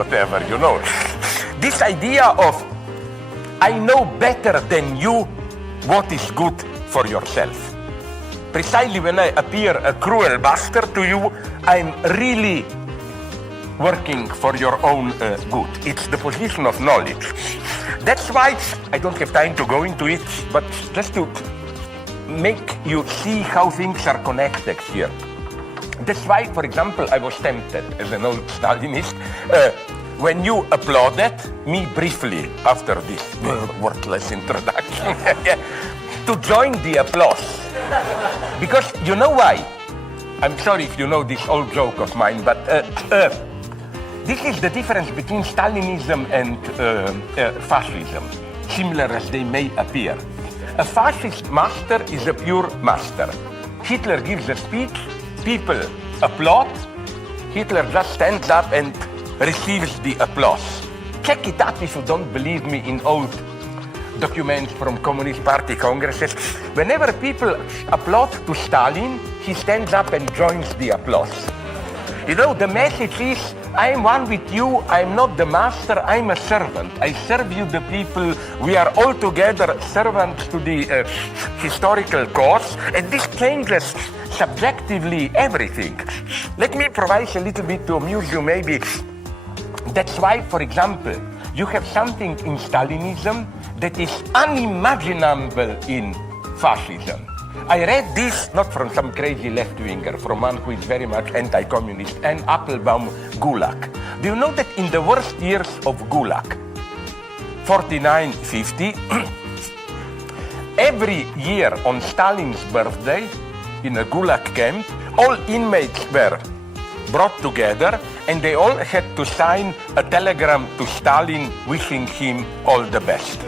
whatever, you know. This idea of I know better than you what is good for yourself. Precisely when I appear a cruel bastard to you, I'm really working for your own good. It's the position of knowledge. That's why I don't have time to go into it, but just to make you see how things are connected here. That's why, for example, I was tempted as an old Stalinist when you applauded me briefly after this worthless introduction to join the applause. Because you know why? I'm sorry if you know this old joke of mine, but this is the difference between Stalinism and fascism, similar as they may appear. A fascist master is a pure master. Hitler gives a speech, people applaud, Hitler just stands up and receives the applause. Check it out if you don't believe me in old documents from Communist Party congresses. Whenever people applaud to Stalin, he stands up and joins the applause. You know, the message is, I'm one with you, I'm not the master, I'm a servant. I serve you, the people, we are all together servants to the historical cause, and this changes subjectively everything. Let me provide a little bit to amuse you maybe. That's why, for example, you have something in Stalinism that is unimaginable in fascism. I read this not from some crazy left-winger, from one who is very much anti-communist, and Applebaum, Gulag. Do you know that in the worst years of Gulag, 49, 50, every year on Stalin's birthday, in a Gulag camp, all inmates were brought together and they all had to sign a telegram to Stalin wishing him all the best.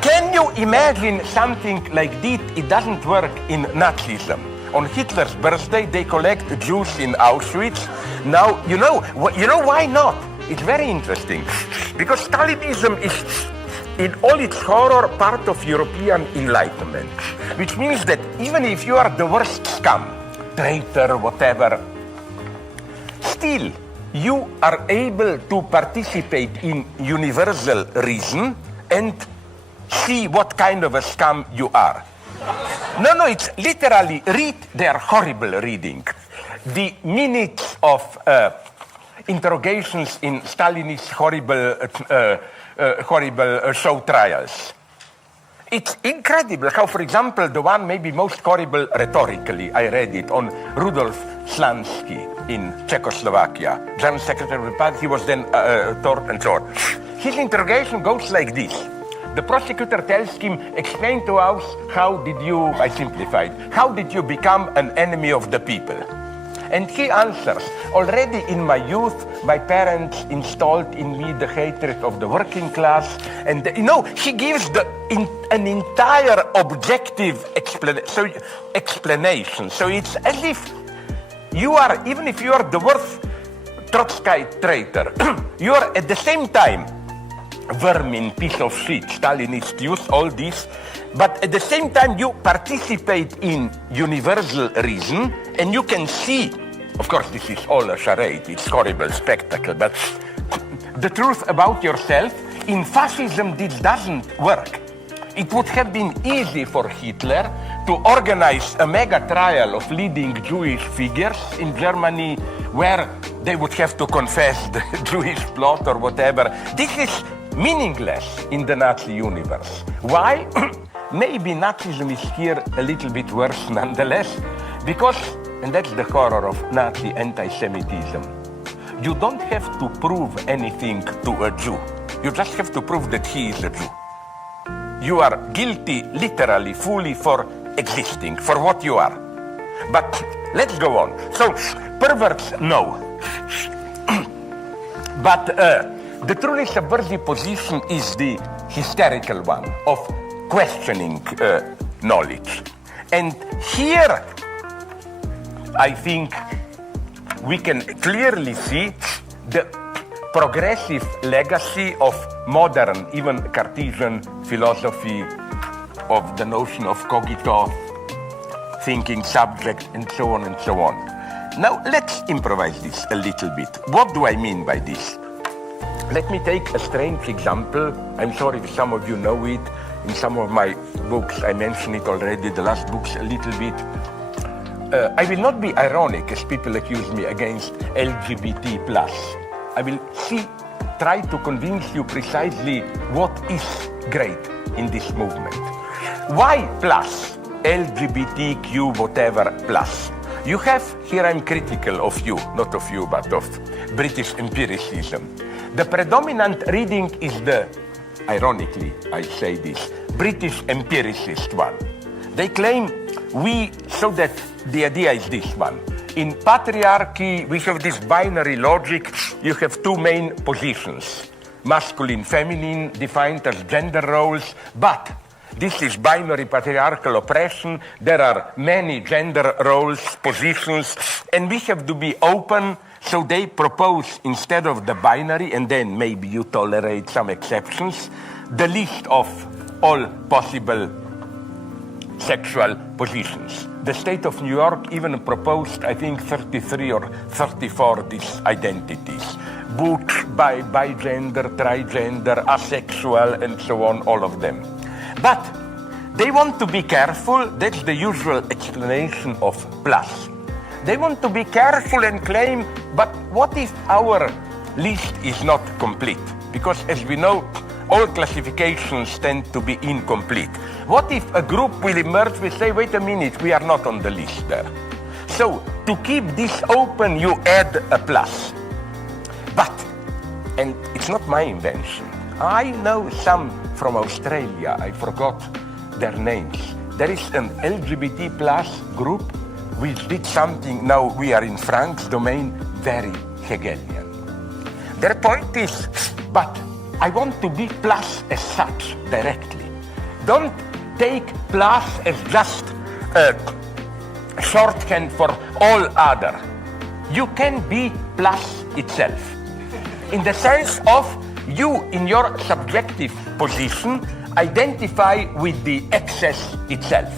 Can you imagine something like this? It doesn't work in Nazism. On Hitler's birthday, they collect Jews in Auschwitz. Now, you know why not? It's very interesting. Because Stalinism is, in all its horror, part of European Enlightenment. Which means that even if you are the worst scum, traitor, whatever, still you are able to participate in universal reason and see what kind of a scum you are. No, it's literally read their horrible reading. The minutes of interrogations in Stalinist horrible show trials. It's incredible how, for example, the one maybe most horrible rhetorically, I read it on Rudolf Slansky in Czechoslovakia, General Secretary of the Party. He was then tortured and so on. His interrogation goes like this. The prosecutor tells him, explain to us, how did you, I simplified, how did you become an enemy of the people? And he answers, already in my youth, my parents installed in me the hatred of the working class. And, he gives an entire objective explanation. So it's as if you are, even if you are the worst Trotskyite traitor, you are at the same time vermin, piece of shit, Stalinist use, all this, but at the same time you participate in universal reason and you can see, of course this is all a charade, it's horrible spectacle, but the truth about yourself. In fascism this doesn't work. It would have been easy for Hitler to organize a mega trial of leading Jewish figures in Germany where they would have to confess the Jewish plot or whatever. This is meaningless in the Nazi universe. Why? Maybe Nazism is here a little bit worse nonetheless, because, and that's the horror of Nazi anti-Semitism, you don't have to prove anything to a Jew. You just have to prove that he is a Jew. You are guilty, literally, fully, for existing, for what you are. But let's go on. So, perverts, no. But the truly subversive position is the hysterical one of questioning knowledge. And here, I think we can clearly see the progressive legacy of modern, even Cartesian philosophy of the notion of cogito, thinking subject, and so on and so on. Now, let's improvise this a little bit. What do I mean by this? Let me take a strange example. I'm sorry if some of you know it. In some of my books, I mentioned it already, the last books a little bit. I will not be ironic, as people accuse me, against LGBT+. I will try to convince you precisely what is great in this movement. Why plus? LGBTQ whatever plus. You have, here I'm critical of you, not of you, but of British empiricism. The predominant reading is the, ironically I say this, British empiricist one. They claim so that the idea is this one. In patriarchy, we have this binary logic. You have two main positions, masculine, feminine, defined as gender roles, but this is binary patriarchal oppression. There are many gender roles, positions, and we have to be open. So they propose, instead of the binary, and then maybe you tolerate some exceptions, the list of all possible sexual positions. The state of New York even proposed, I think, 33 or 34 these identities. Butch, bigender, trigender, asexual, and so on, all of them. But they want to be careful. That's the usual explanation of plus. They want to be careful and claim, but what if our list is not complete? Because as we know, all classifications tend to be incomplete. What if a group will emerge, we say, wait a minute, we are not on the list there. So to keep this open, you add a plus. But, and it's not my invention, I know some from Australia, I forgot their names. There is an LGBT plus group which did something, now we are in Frank's domain, very Hegelian. Their point is, but I want to be plus as such directly. Don't take plus as just a shorthand for all other. You can be plus itself. In the sense of you, in your subjective position, identify with the excess itself.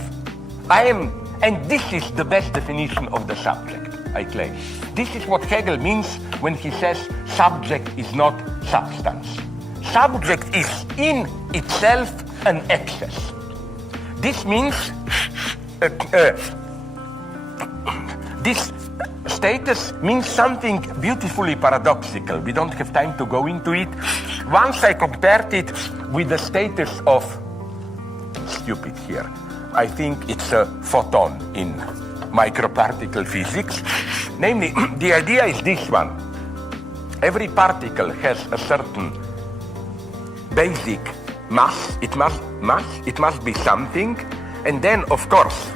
And this is the best definition of the subject, I claim. This is what Hegel means when he says subject is not substance. Subject is in itself an excess. This means this status means something beautifully paradoxical. We don't have time to go into it. Once I compared it with the status of, stupid here, I think it's a photon in microparticle physics. Namely, the idea is this one. Every particle has a certain basic mass. It must be something. And then, of course,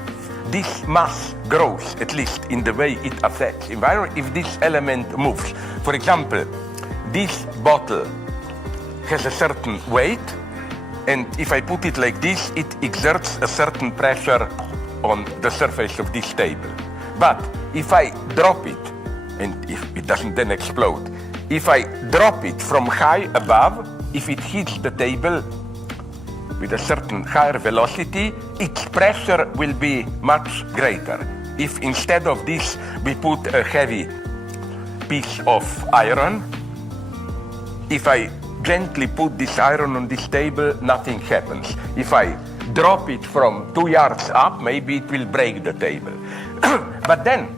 this mass grows, at least in the way it affects environment, if this element moves. For example, this bottle has a certain weight, and if I put it like this, it exerts a certain pressure on the surface of this table. But if I drop it, and if it doesn't then explode, if I drop it from high above, if it hits the table with a certain higher velocity, its pressure will be much greater. If instead of this we put a heavy piece of iron, if I gently put this iron on this table, nothing happens. If I drop it from 2 yards up, maybe it will break the table. But then,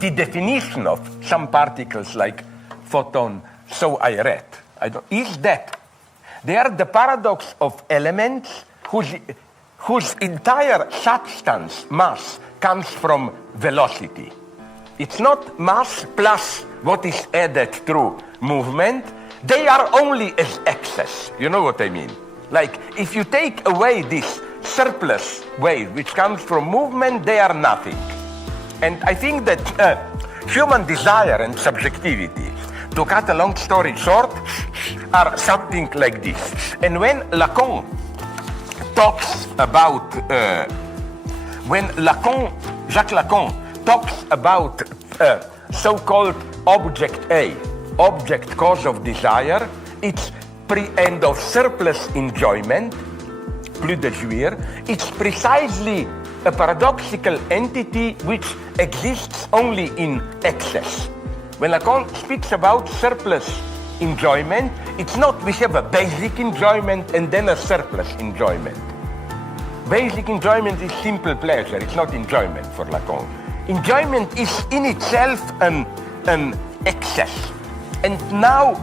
the definition of some particles like photon, so I read, is that they are the paradox of elements whose entire substance, mass, comes from velocity. It's not mass plus what is added through movement. They are only as excess. You know what I mean? Like, if you take away this surplus wave which comes from movement, they are nothing. And I think that human desire and subjectivity, to cut a long story short, are something like this. And when Lacan talks about, Jacques Lacan talks about so-called object A, object cause of desire, it's end of surplus enjoyment, plus de jouir, it's precisely a paradoxical entity which exists only in excess. When Lacan speaks about surplus enjoyment. It's not we have a basic enjoyment and then a surplus enjoyment. Basic enjoyment is simple pleasure. It's not enjoyment for Lacan. Enjoyment is in itself an excess. And now,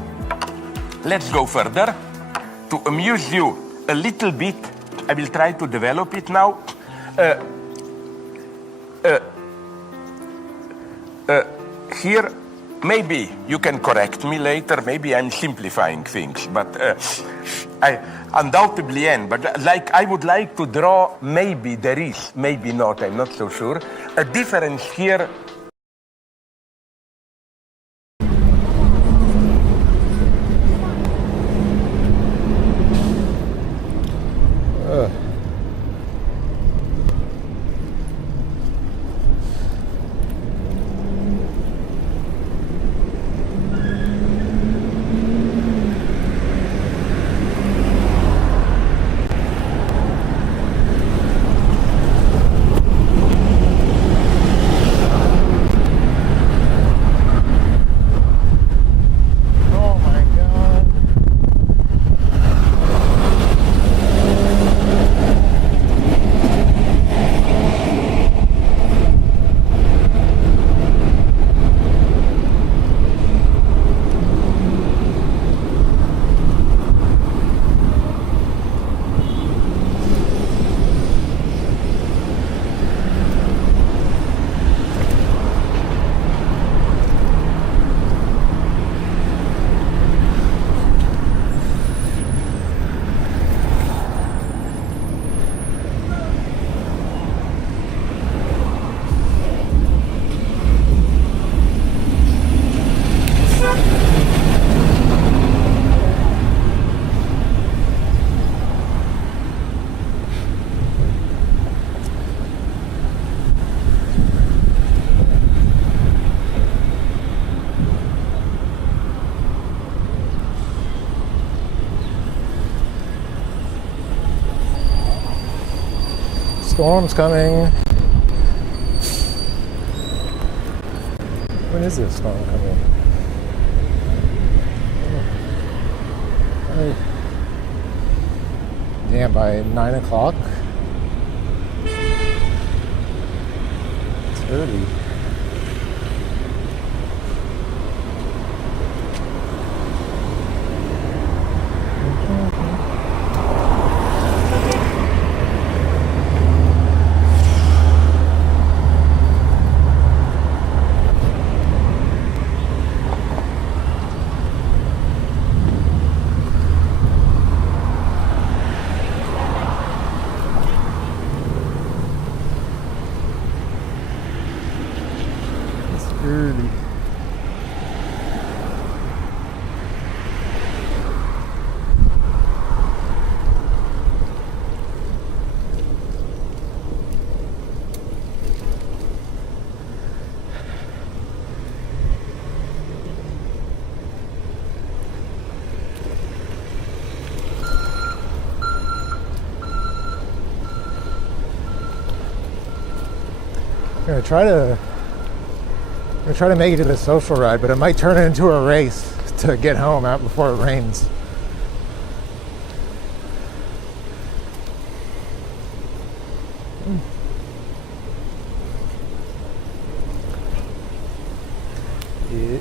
let's go further. To amuse you a little bit, I will try to develop it now. Here, maybe you can correct me later, maybe I'm simplifying things, but I undoubtedly am. But like I would like to draw, maybe there is, maybe not, I'm not so sure, a difference here. Storm's coming. When is this storm coming? Damn, by 9 o'clock? It's early. Early. I'm gonna try to make it to the social ride, but it might turn into a race to get home out before it rains. Yeah.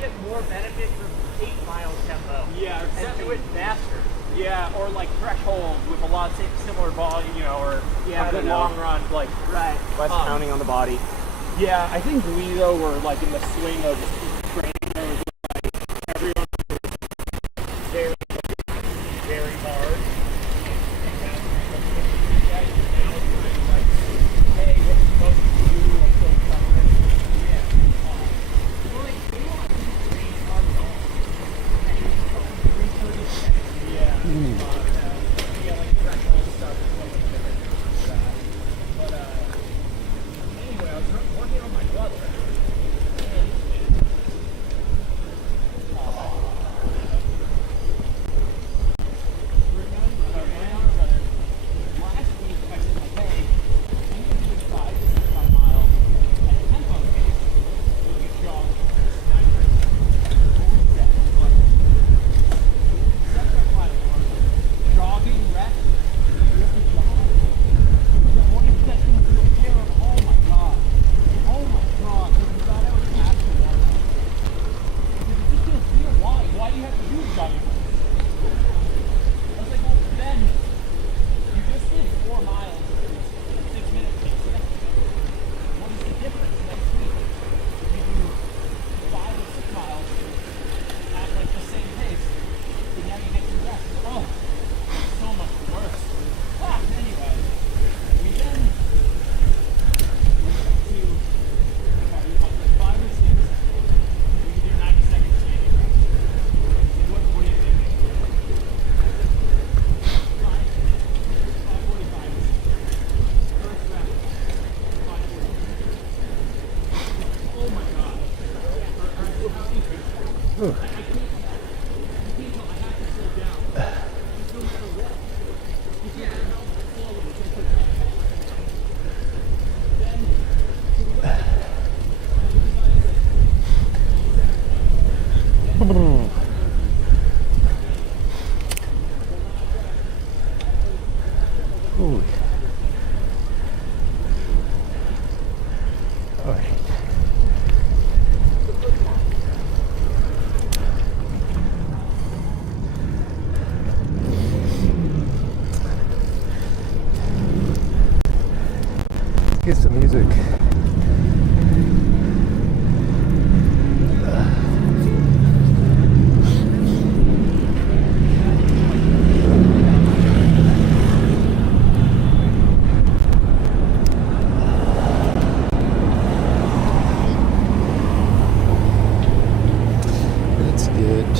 Get more benefit from 8 mile tempo. Yeah, and do it faster. Yeah, or like threshold with a lot of similar volume, you know, or Yeah, a good long run, like Right. less pounding on the body. Yeah, I think we though were like in the swing of training. There was like everyone was very, very hard. Hey, what's supposed to do? I'm still covering. Yeah. Ooh. All right. Let's get some music. Let's get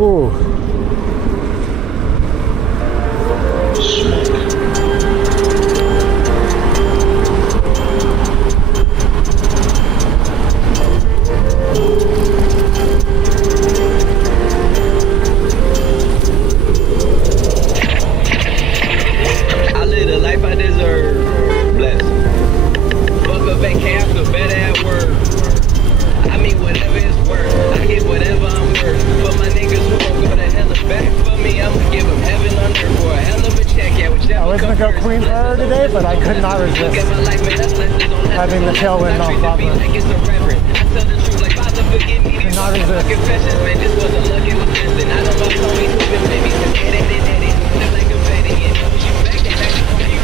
ooh. I live the life I deserve. Bless. Fuck a vacay, I feel better at work. I mean, whatever it's worth. I get whatever I'm worth. For my niggas who gon' go to hell and back for me, I'ma give them heaven on earth for a hell of a check. Yeah, whichever I was gonna go Queensboro today, but I could not resist having the tailwind on top of it. Could not resist. Man, this was a lucky lesson. I know my homies who been with me since edit. Feel like a vetting it. You back and back before you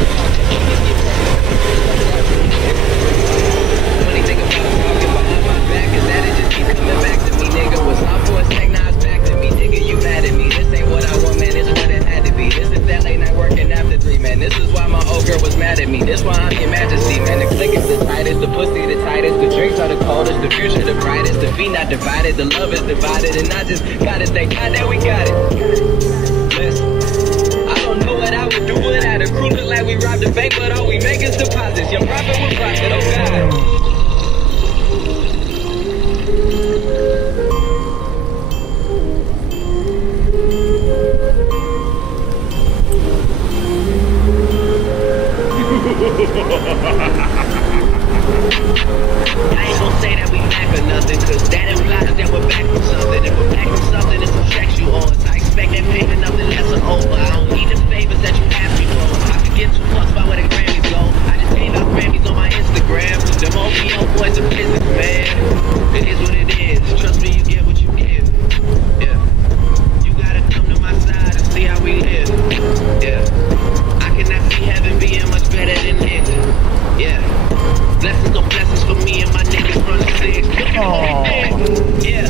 Funny thing about talking behind my back is that it just keep coming back to me, nigga. Was not for a sec, now it's back to me, nigga. You mad at me? This ain't what I want, man. This what it had to be. This is that late night working after 3, man. This is why my old girl was mad at me. This why I'm your majesty, man. The click is the tightest, the pussy the tightest, the drinks are the coldest, the future the brightest, the feet not divided, the love is divided, and I just gotta thank God that we got it. Listen, I don't know what I would do without a crew. Look like we robbed the bank, but all we make is deposits. Young profit with profit, oh God. I ain't gon' say that we back or nothing, cause that implies that we're back from something. If we're back from something, it's some sexual odds. I expect that payment nothing less or over. I don't need the favors that you have me for. I could get too fussed by where the Grammys go. I just gave out Grammys on my Instagram. Them OVO boys are business, man. It is what it is. Trust me, you get what you give. Yeah. You gotta come to my side and see how we live. Yeah. I cannot see heaven being much better than this. Yeah. Blessings on blessings for me and my niggas from the 6. Yeah.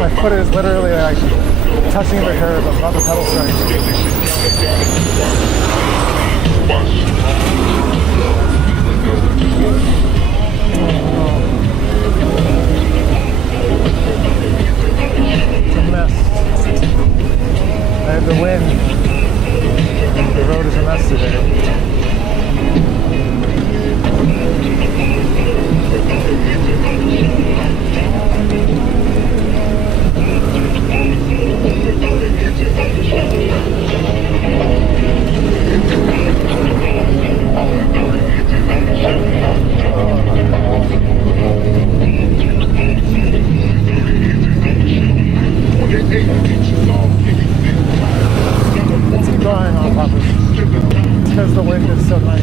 My foot is literally like touching the curb above the pedal string. It's a mess. I have the wind. The road is a mess today. Let's keep going on purpose because the wind is so nice.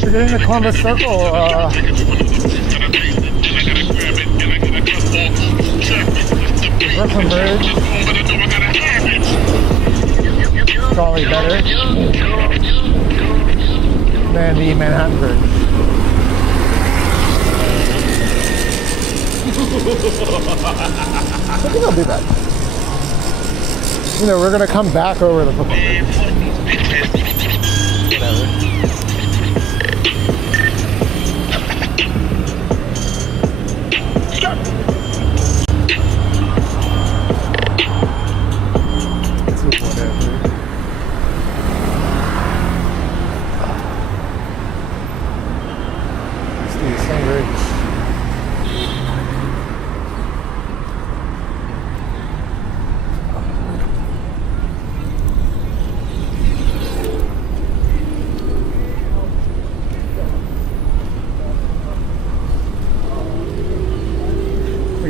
We're getting to Columbus Circle. Brooklyn Bridge. Probably better than the Manhattan Bridge. I think I'll do that. You know, we're gonna come back over the Brooklyn Bridge. Whatever.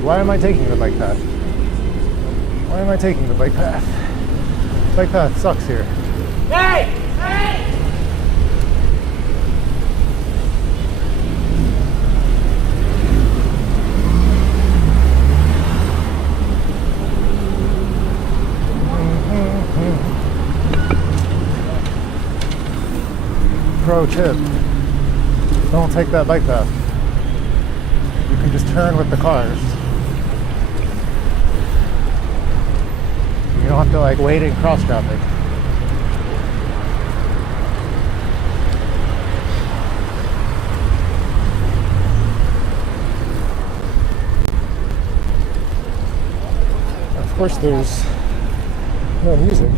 Why am I taking the bike path? Why am I taking the bike path? Bike path sucks here. Hey! Hey! pro tip. Don't take that bike path. You can just turn with the cars. You don't have to like wait in cross traffic. Of course, there's no music.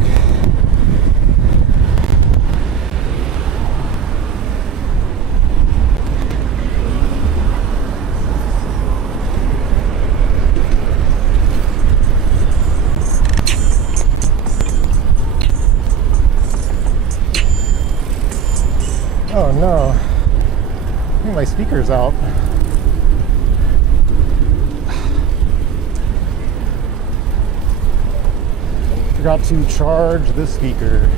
Oh no, I think my speaker's out. Forgot to charge the speaker.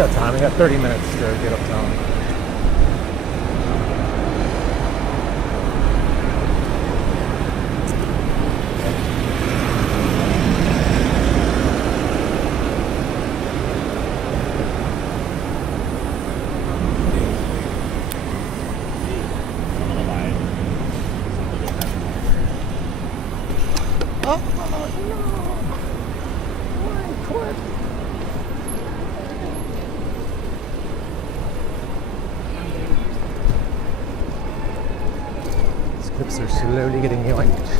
got time. We got 30 minutes to get uptown. Clips are slowly getting yoinked.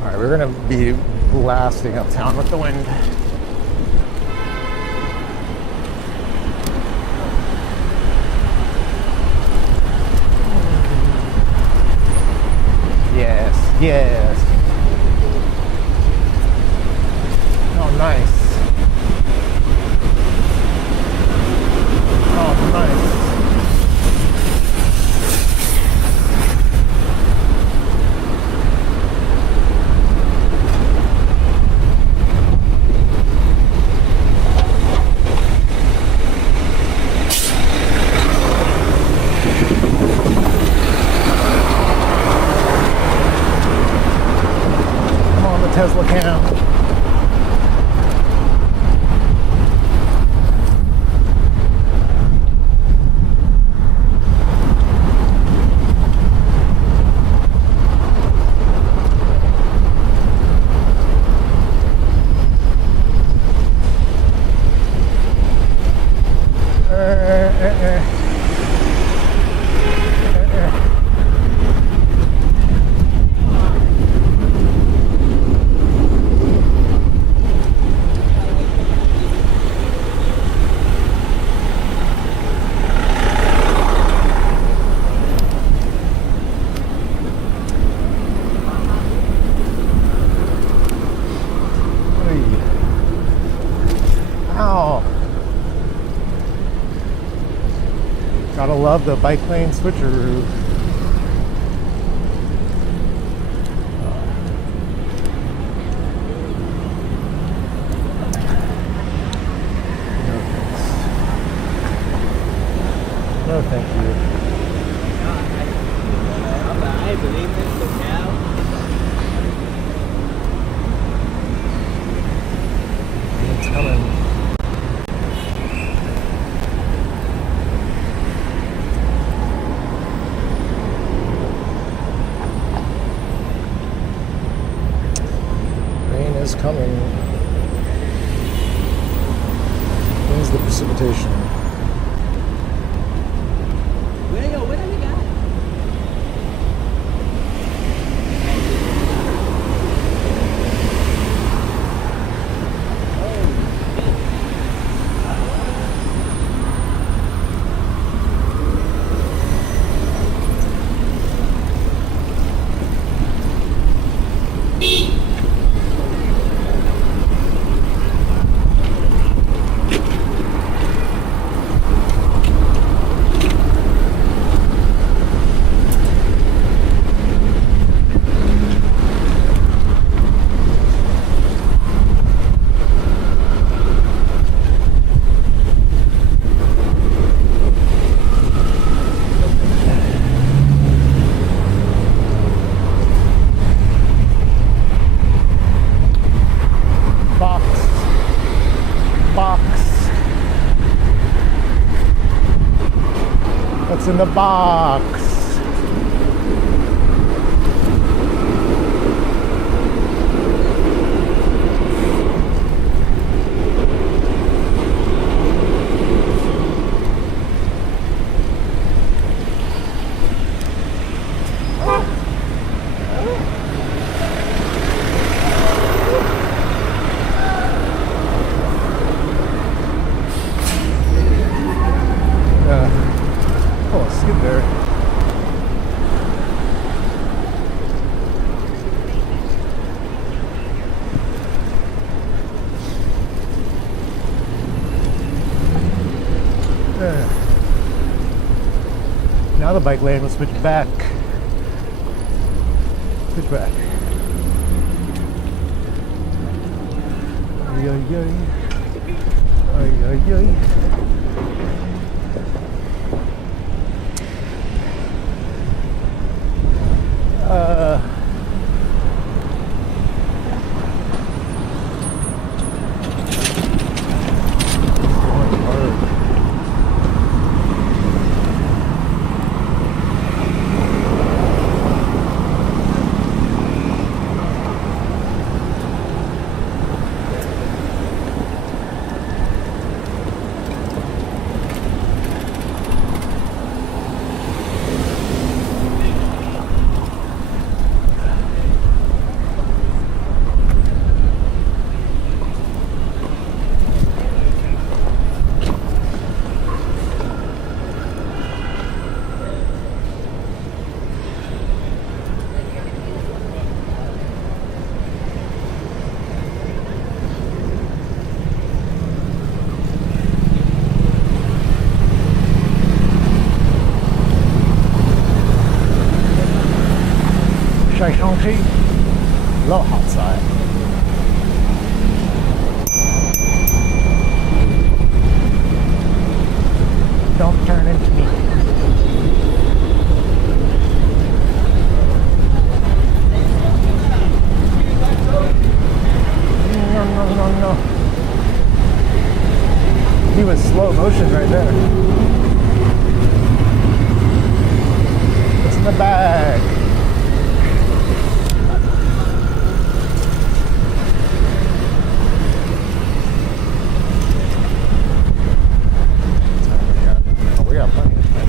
Alright, we're gonna be blasting uptown with the wind. Yes, yes. Oh, nice. Oh, nice. Tesla cam. Gotta love the bike lane switcheroo. No thank you. I believe this is now. It's coming. Is coming. When's the precipitation? What do we got? What's in the box? Now the bike lane will switch back. Switch back. There you ay, ay. Ay, ay, ay. Going hard. Low outside. Don't turn into me. No. He was slow motion right there. It's in the bag. We got plenty of time.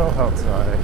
Oh, outside.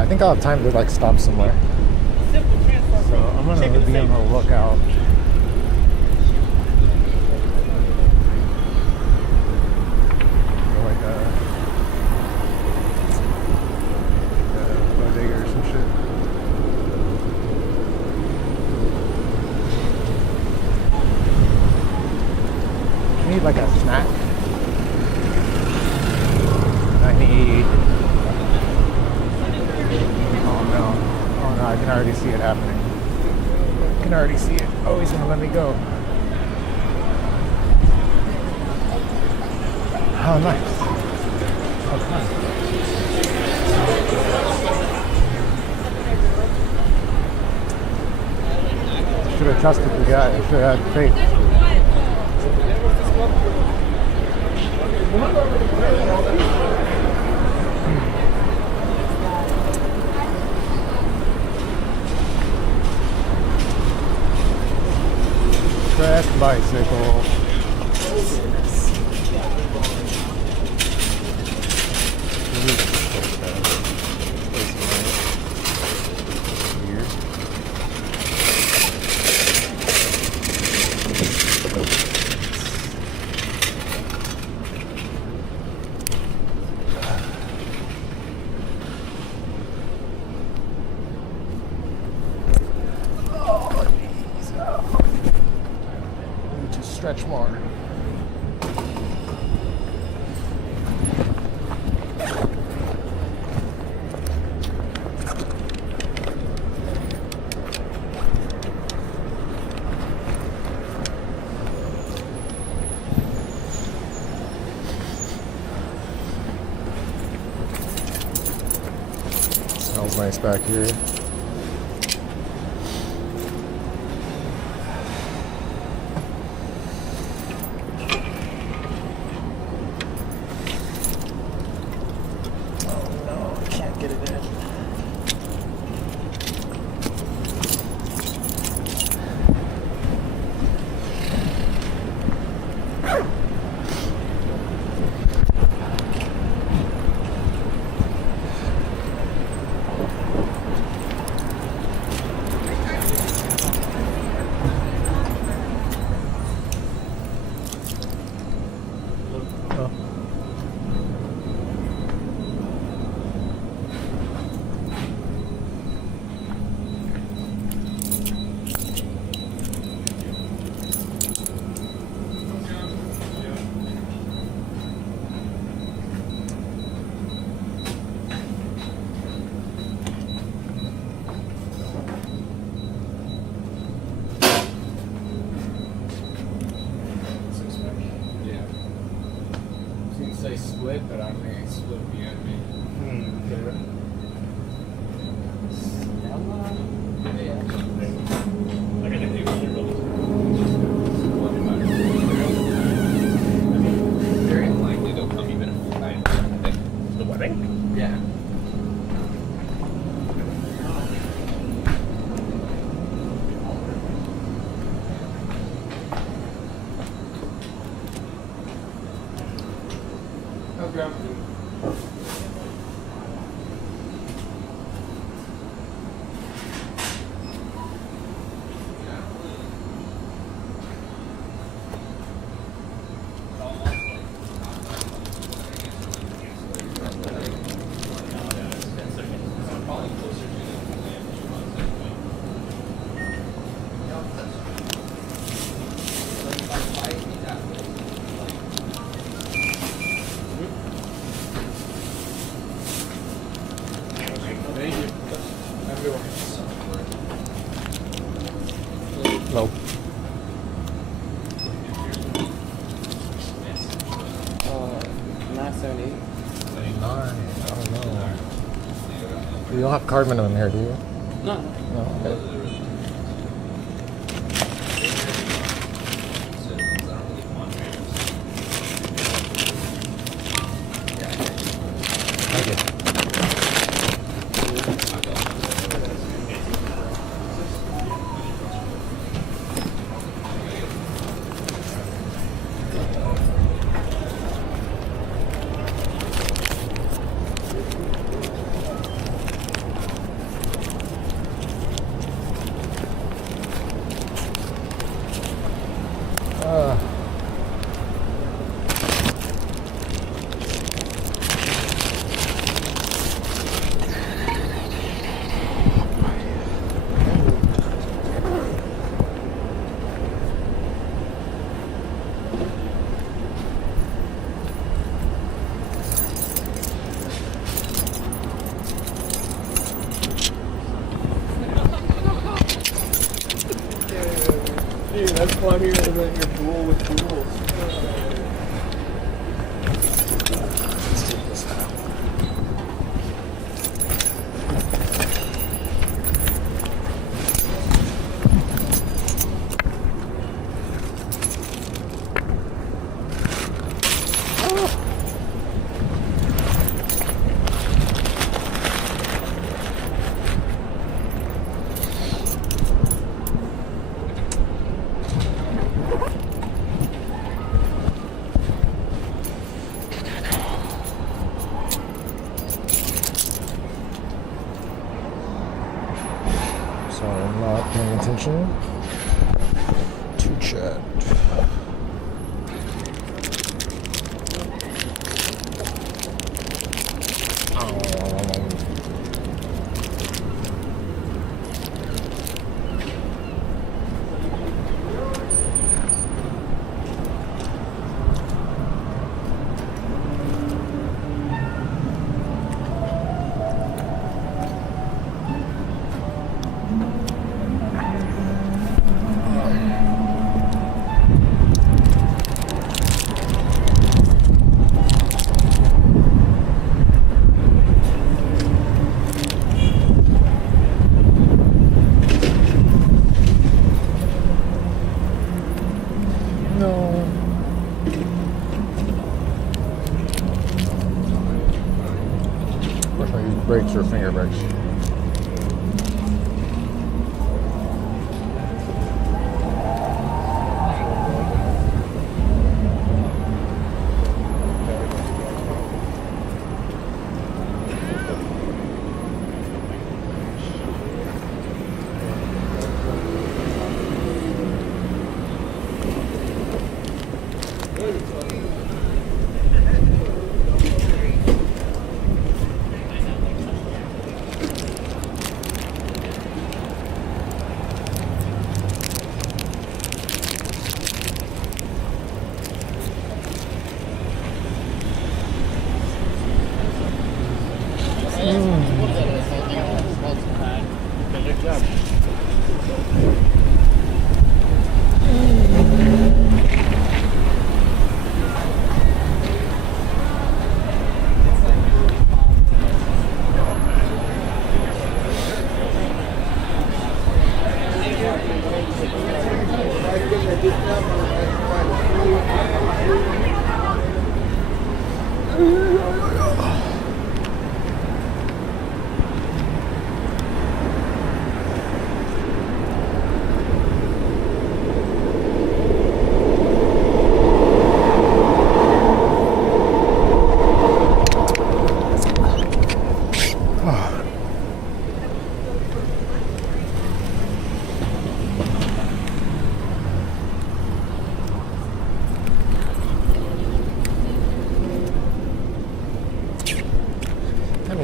I think I'll have time to like stop somewhere. So I'm gonna be on the lookout. Like a bodega or some shit. I need like a snack. me. Oh no. Oh no, I can already see it happening. I can already see it. Oh, he's gonna let me go. Oh, nice. Oh, fun. Should have trusted the guy. I should have had faith. Track bicycle. Stretch more. Smells nice back here. Say split, but I think it's split beyond me. Very unlikely they'll come even a full night. The wedding? Yeah. Okay. Nope. I don't know. You don't have card minimum here, do you? No. No, okay. Thank you. funnier than your pool with pools. Sorry, I'm not paying attention to chat. Brakes or finger brakes.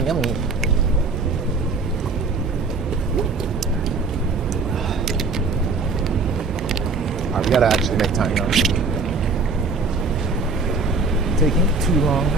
Yummy. Alright, we gotta actually make time, you know. Taking too long.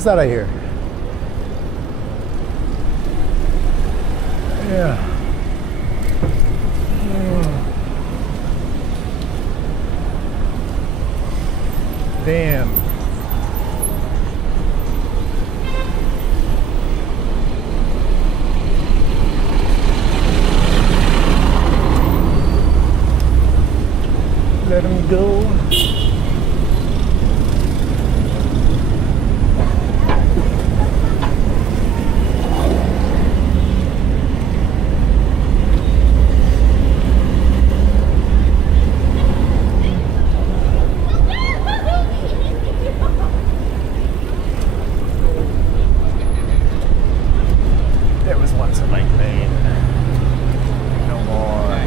was that I hear? Yeah. Damn. Let him go. There was once a Mike Lane. No more.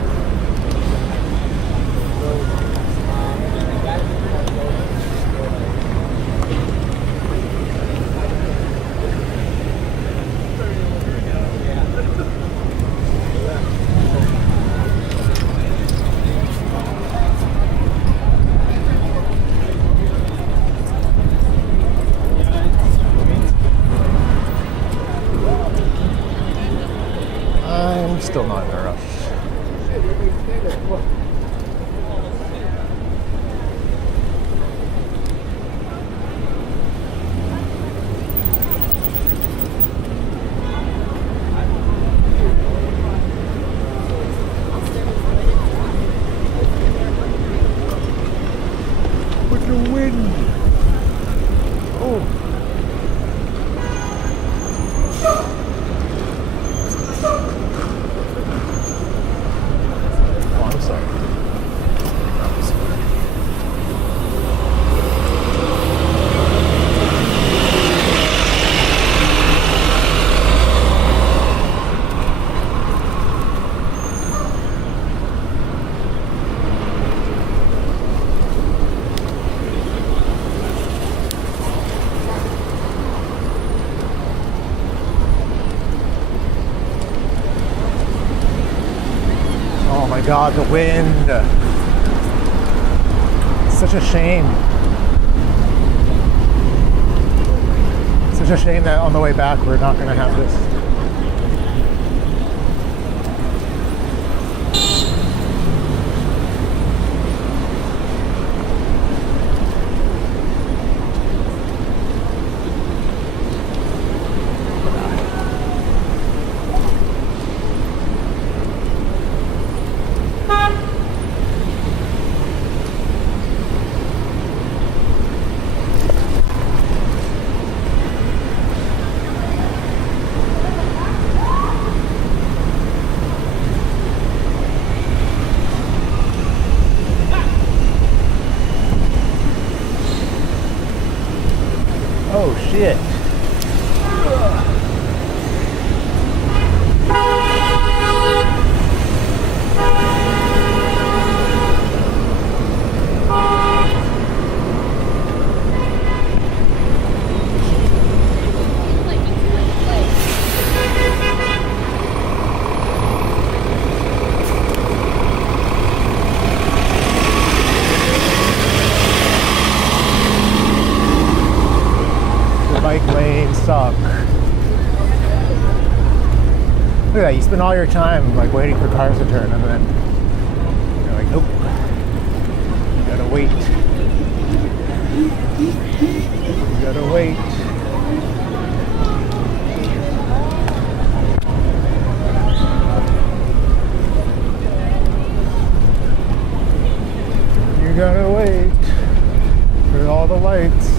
I'm still not in a rush. With the wind. Oh. Oh, I'm sorry. I'm sorry. Oh my God, the wind. Such a shame. Such a shame that on the way back we're not going to have this. Oh shit. The bike lanes suck. Look at that, you spend all your time like waiting for cars to turn and then you're like, nope. You gotta wait. You gotta wait. You gotta wait for all the lights.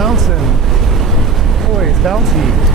bouncing. Boy, it's bouncy.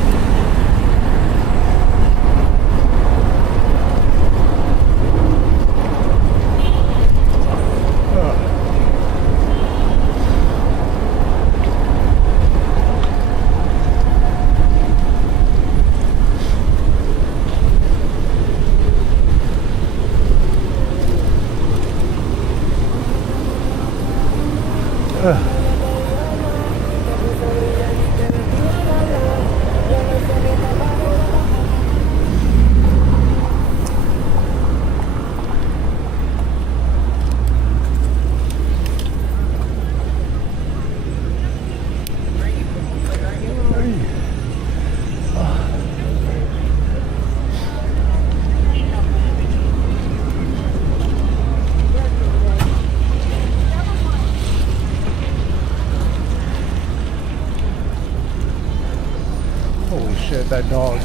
Holy shit, that dog.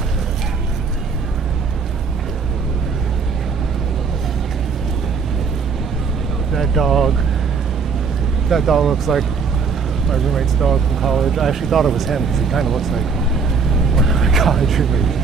That dog looks like my roommate's dog from college. I actually thought it was him because he kind of looks like one of my college roommates.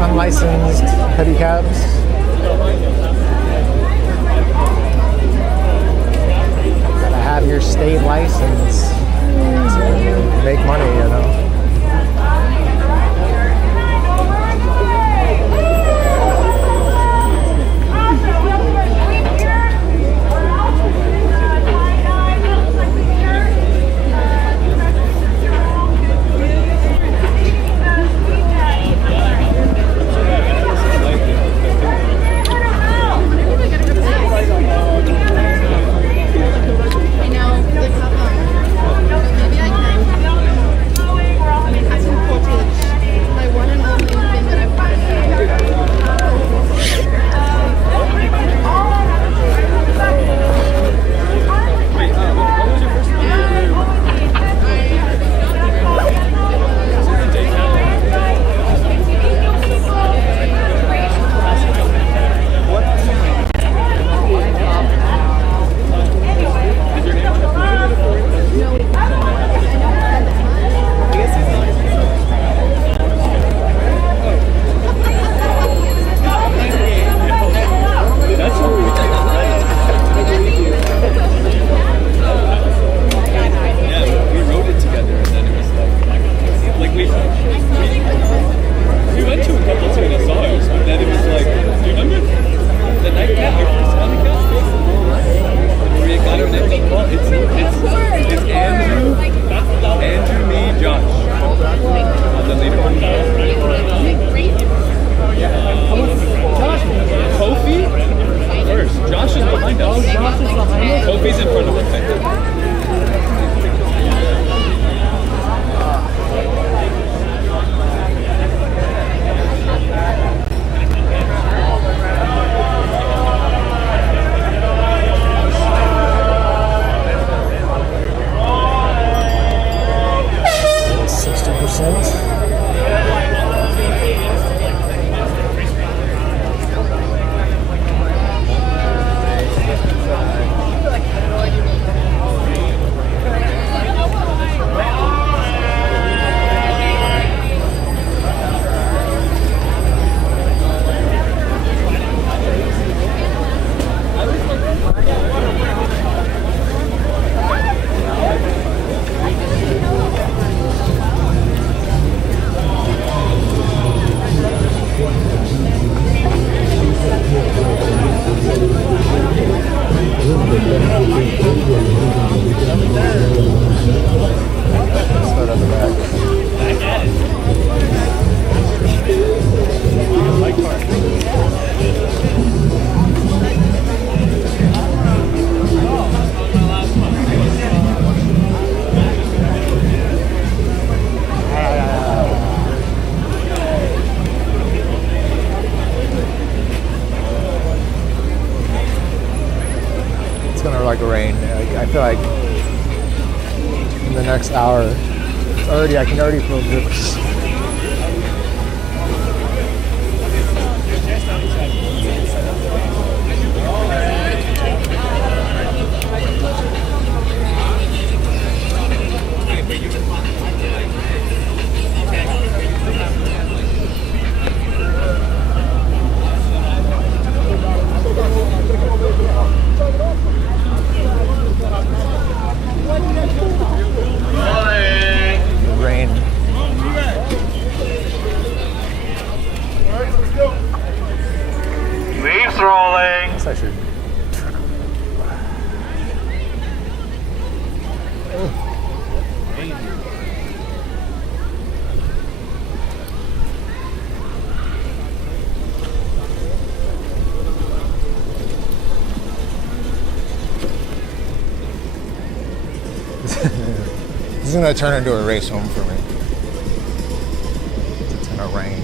Unlicensed pedicabs. Gotta have your state license to make money, you know. feel like in the next hour, I can already feel drips. Rain. Leaves rolling. Guess I should. This is gonna turn into a race home for me. It's gonna rain.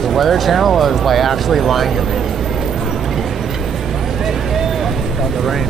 The Weather Channel is like actually lying to me about the rain.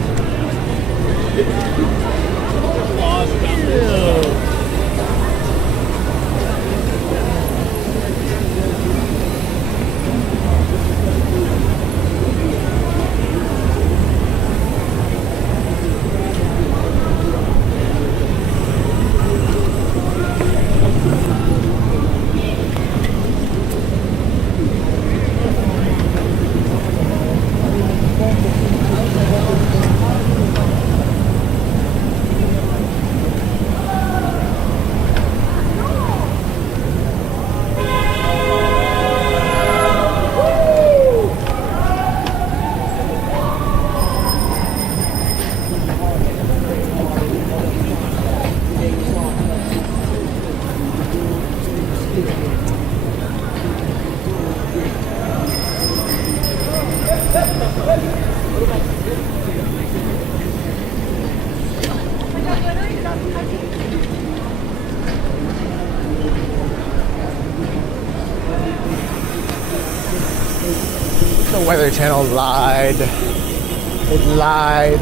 The Weather Channel lied. It lied.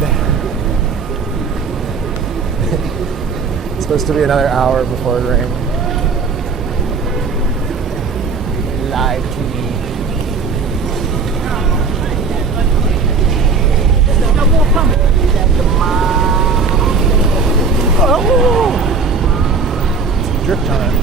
It's supposed to be another hour before it rains. It lied to me. Oh! It's drip time.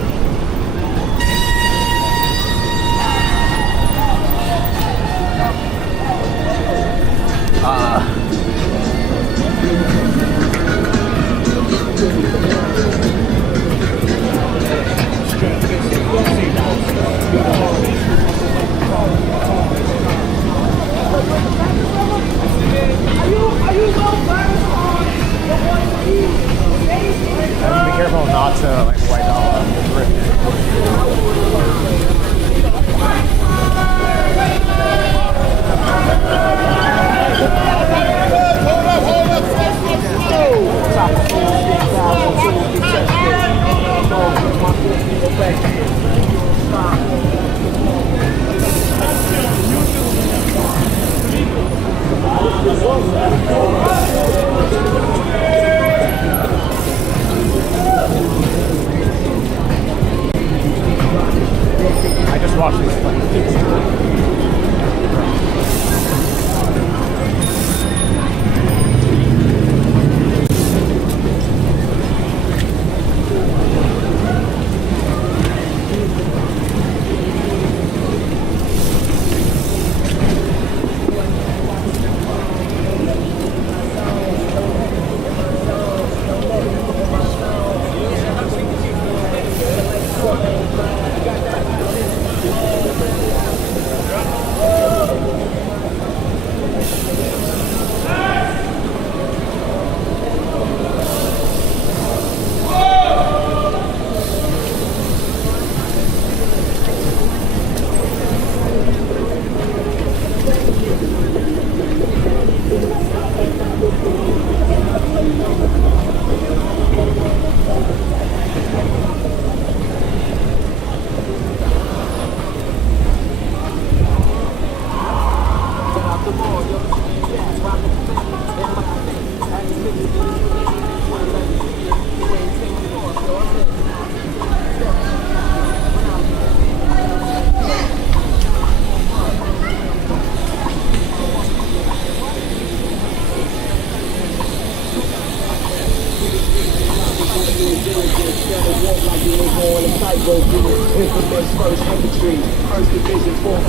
going to tightrope through infamous first infantry, first division, 4th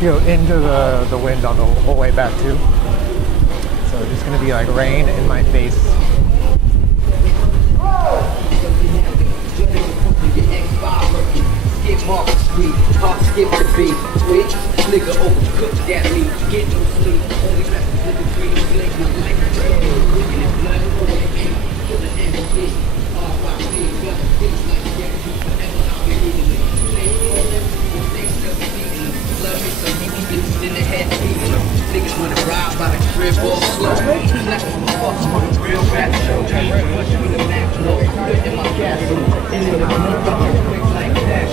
Go into the wind on the whole way back too. So it's just gonna be like rain in my face. Skip the beat, switch, nigga overcooked that meat, get no sleep, only rest is living free, like bread, wicked and blood, kill the MVP, all by me, but things like that, forever I'll be reading it, mistakes never beating them, love me some bitches in the head beating them, niggas wanna ride by the crib all slow, real fat show, push me the max low, put in my gas, and then I'm quick like that.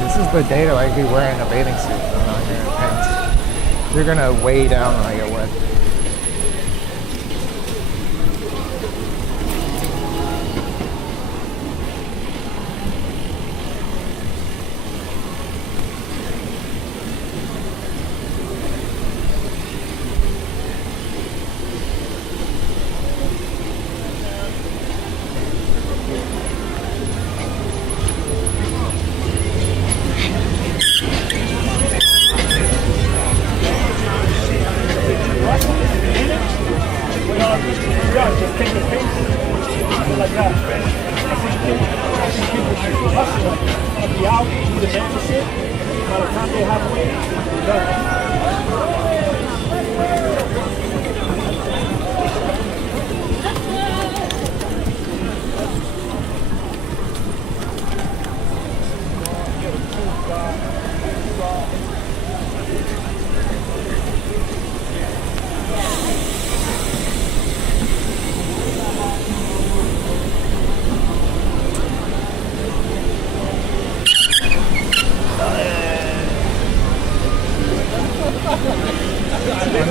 This is the day to like be wearing a bathing suit. I'm not here in pants. You're gonna weigh down when I get wet.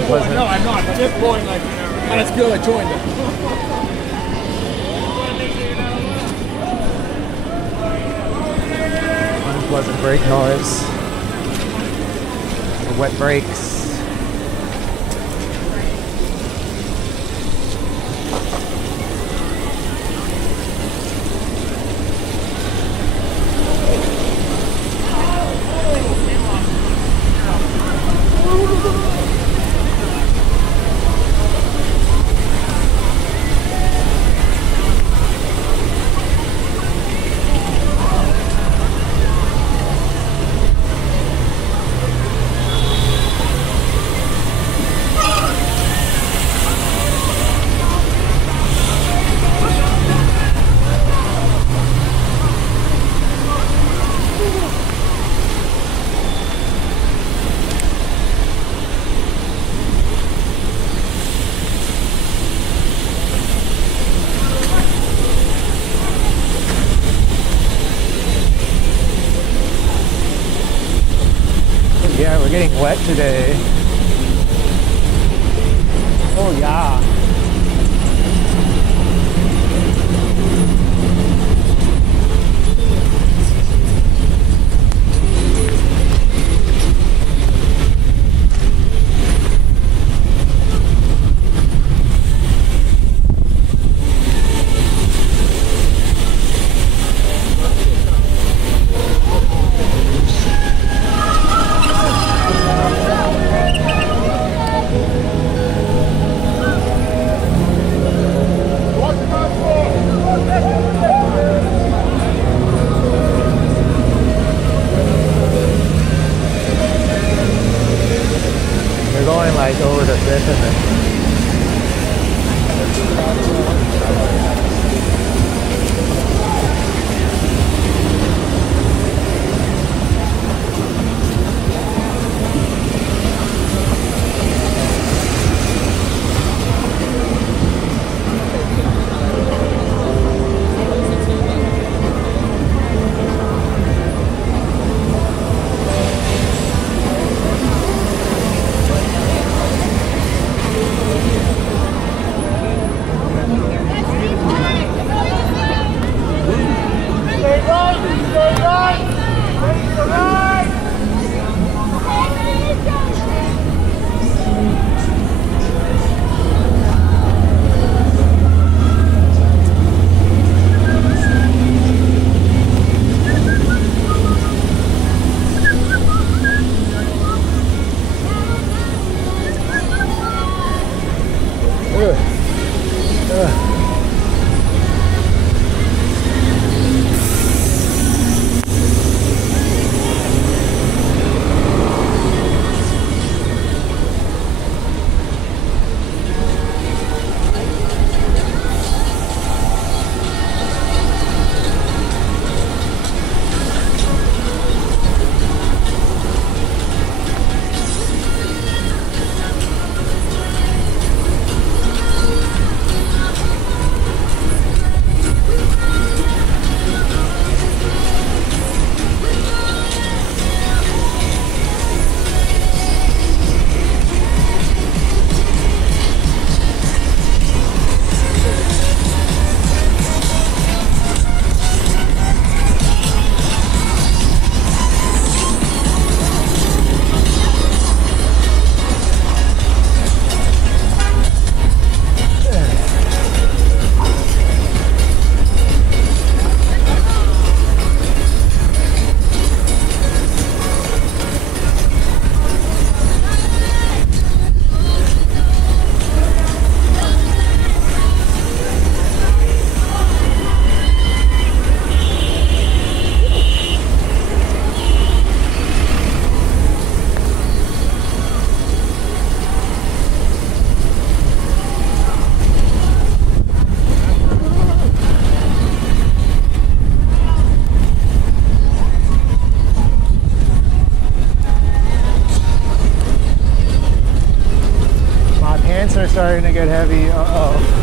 No, I'm not. I'm just blowing like, I just feel like joined it. Unpleasant brake noise. The wet brakes. wet today. Oh yeah. They're going like over the precipice. Are starting to get heavy. Uh-oh.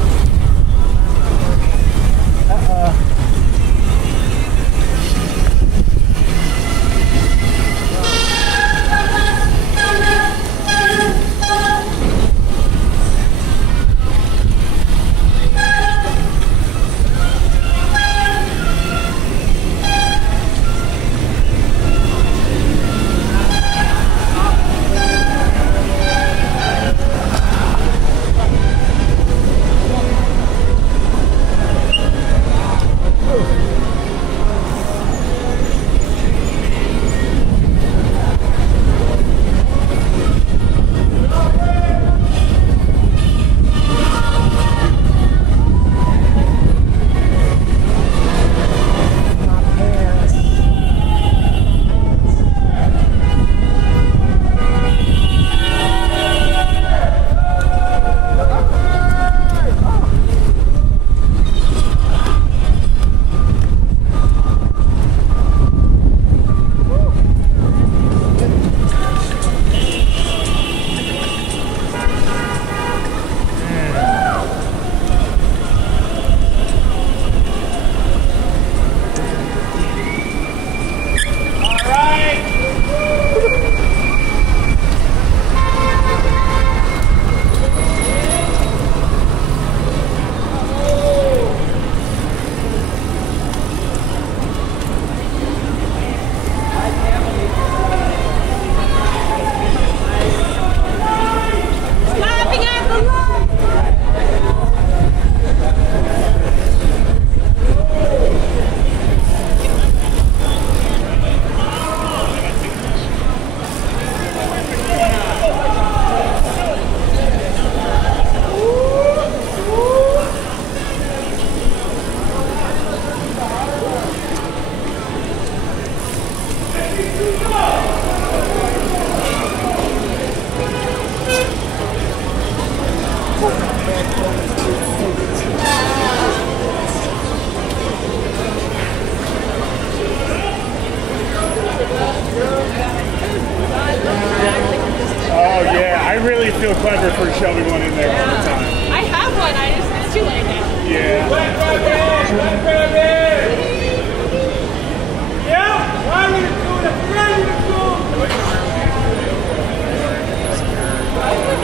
I really feel clever for shoving one in there all the time. I have one. It's too late now. Yeah.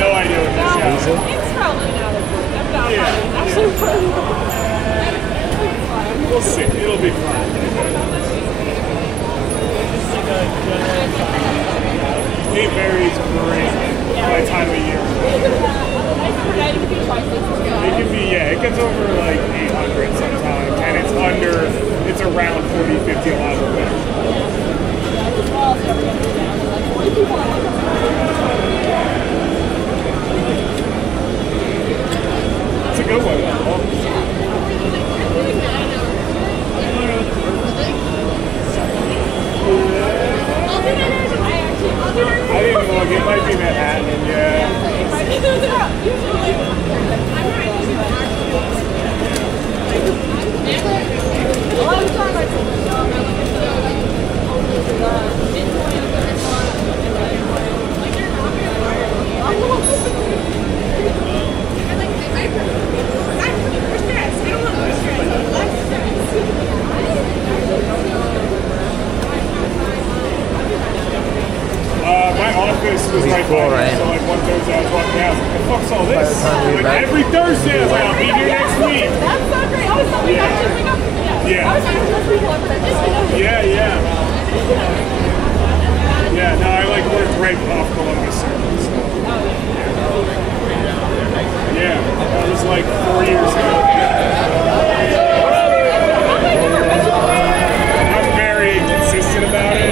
No idea what this is. It's probably not as good. I'm not actually probably. We'll see. It'll be fun. It varies great by time of year. It can be, yeah, it gets over like 800 sometimes, and it's around 40, 50 a lot of it. It's a good one. I didn't look, it might be Manhattan, yeah. My office was right by me, so like one Thursday I was walking out, I was like, the fuck's all this? Like every Thursday I was like, I'll be here next week. That's so great. I was talking about just up. Yeah. I was talking to people over there. Yeah. Yeah, no, I like worked right off Columbus Circle, so. Yeah, that was like 4 years ago. I'm very consistent about it.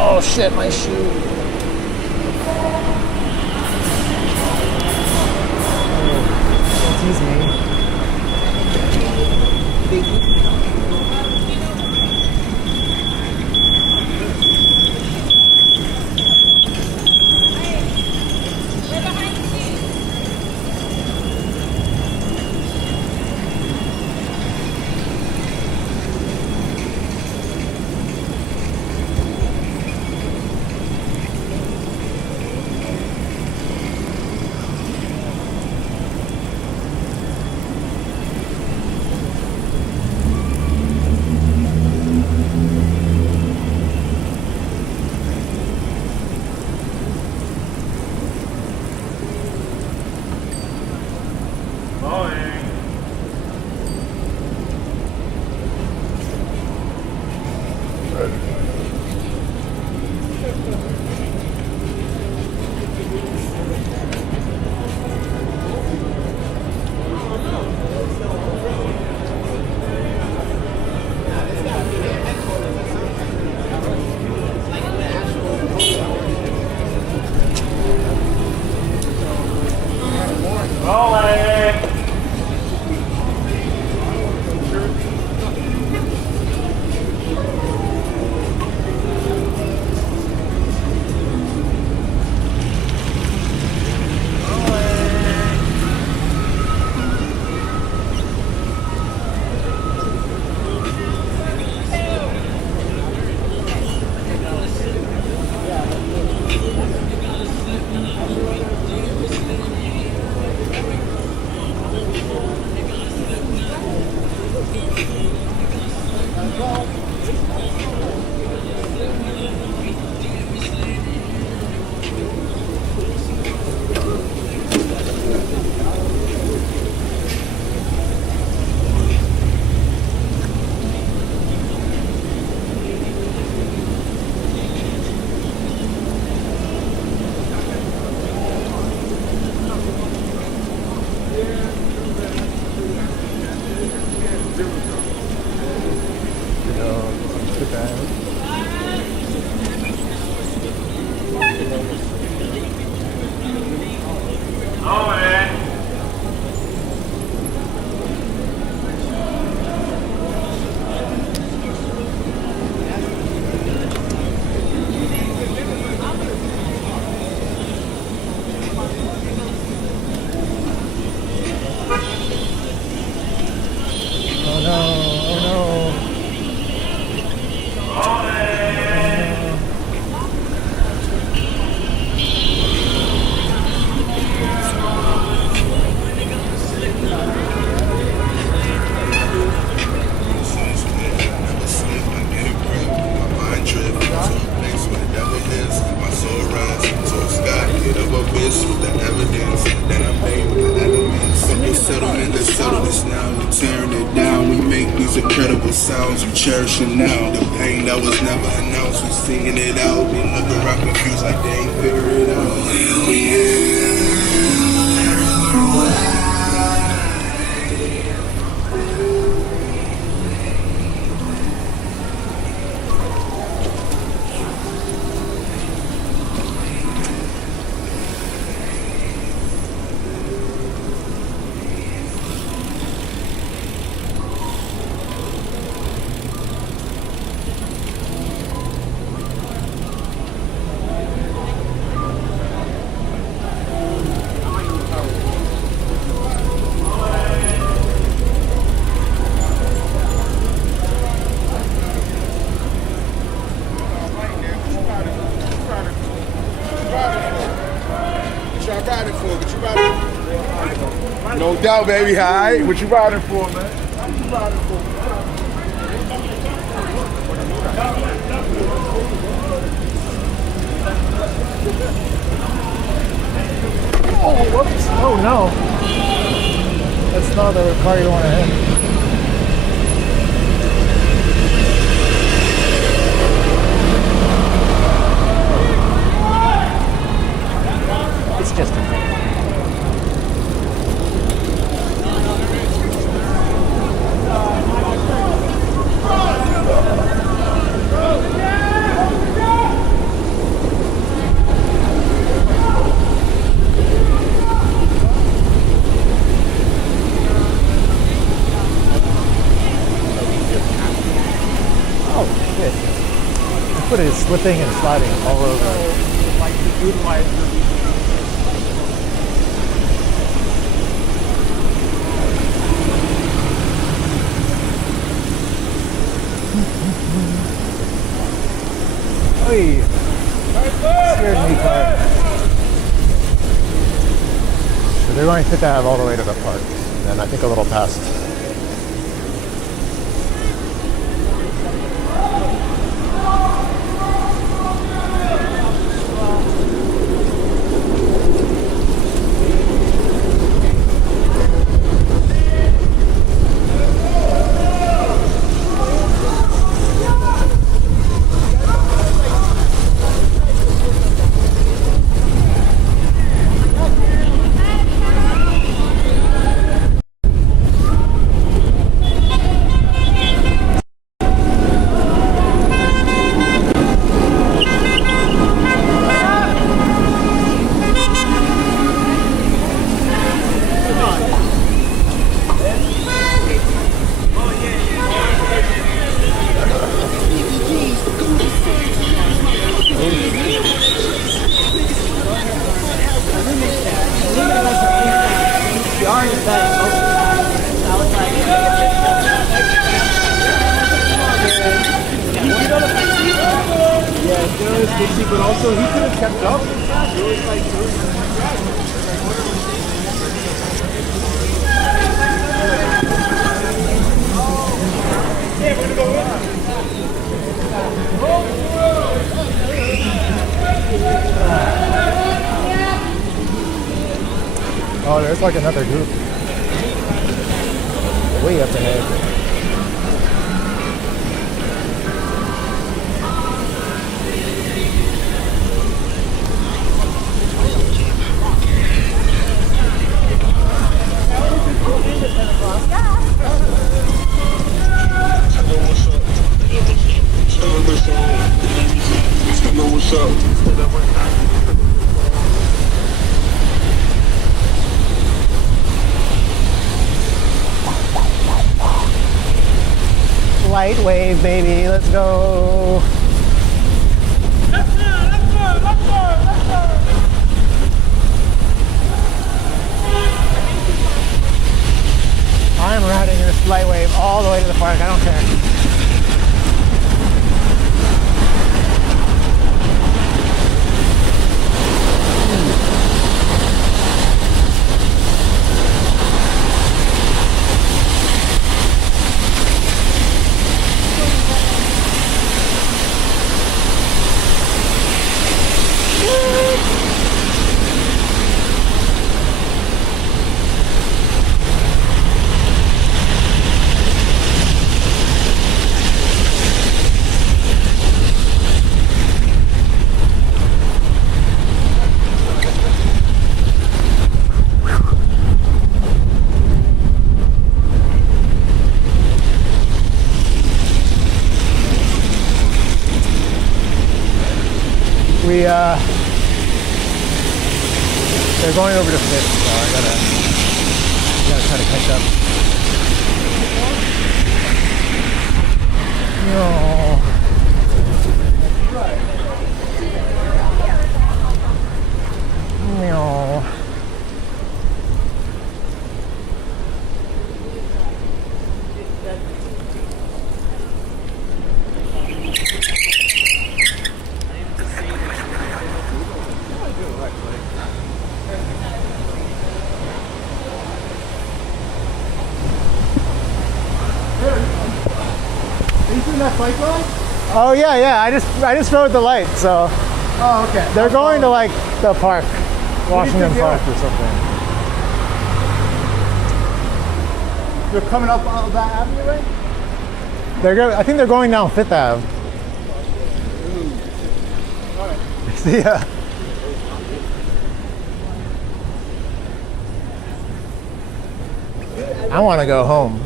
Oh shit, my shoe. Don't tease me. settlement, let's settle this now. We tearing it down, we make these incredible sounds. We cherish it now. The pain that was never announced, we singing it out. They look around confused like they ain't figure it out. No doubt, baby. Hi. What you riding for, man? What you riding for? Oh, whoops. Oh, no. That's not the car you want to hit. It's just a thing. But it's slipping and sliding all over. Like the utilizer. Oy! Scared me, car. So they're going to fit to have all the way to the park. And then I think a little past. But also, he could have kept up. It was like, yeah, we're gonna go Oh, there's like another group. Way up ahead. Light wave, baby, let's go. I'm riding this light wave all the way to the park, I don't care. They're going over to Fifth, so I gotta try to catch up. No. No. That bike ride? Oh yeah. I just rode the light, so Oh, okay. they're going to like the park, Washington think Park they or something. You're coming up that avenue, right? I think they're going down Fifth Ave. Yeah. I want to go home.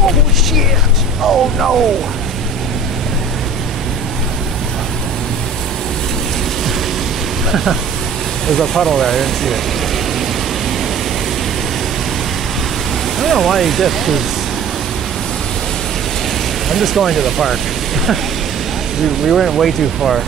Oh shit! Oh no! There's a puddle there, I didn't see it. I don't know why he dipped, because I'm just going to the park. we went way too far.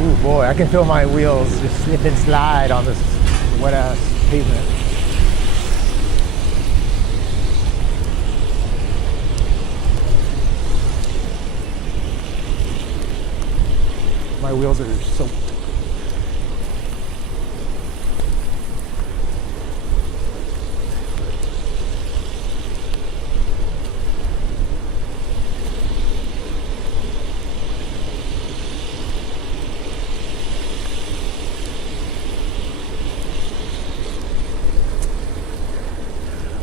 Ooh boy, I can feel my wheels just slip and slide on this wet ass pavement. My wheels are soaked.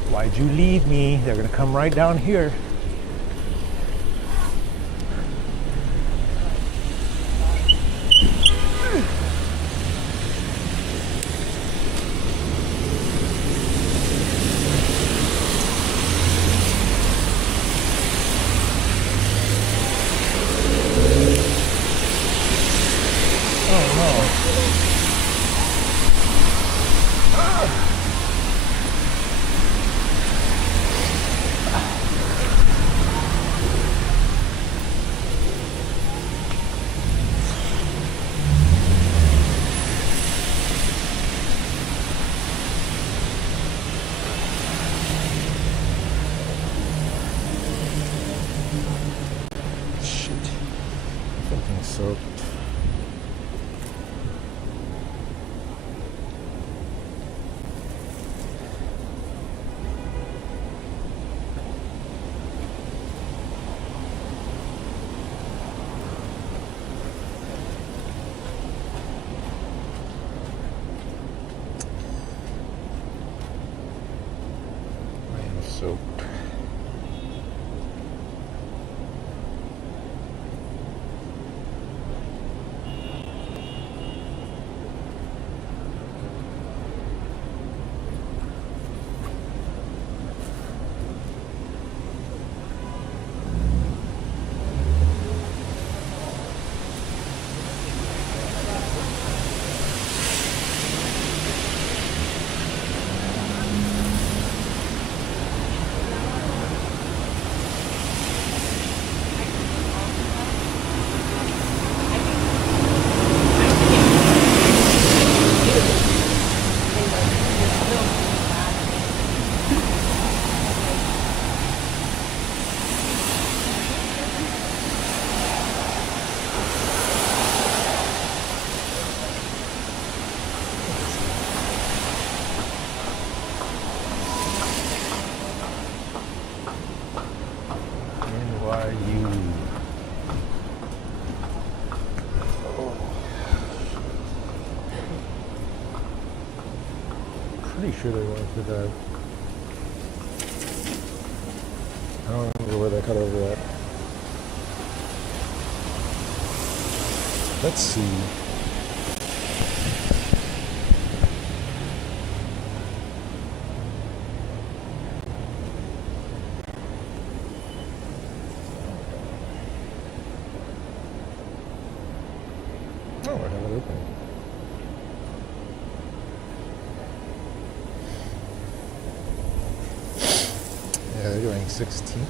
Why'd you leave me? They're gonna come right down here. Soaked. I am soaked. sure they want to drive. I don't remember where they cut over at. Let's see. Oh, I have it open. Yeah, they're doing 16th Street.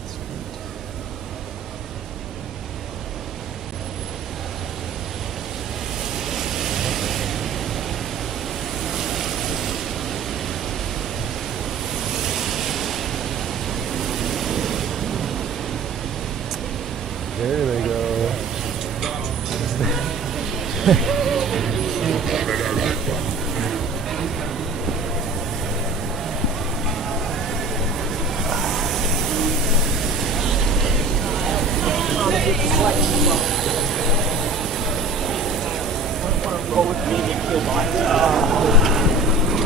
There they go. Go with me and kill mine.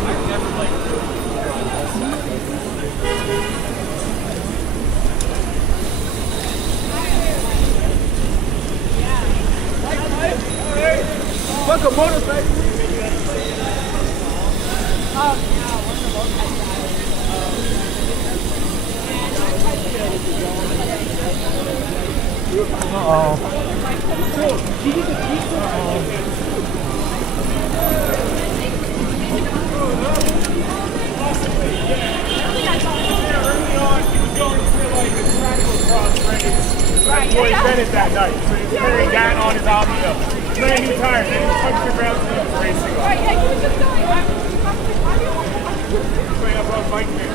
I've never like. Fuck a motorcycle. That's what he said it that night. So he's carrying that on his audio. Then he tired. Then he punched the ground and he was racing off. Right, yeah, he was just going. Why do you want to Playing up on bike man.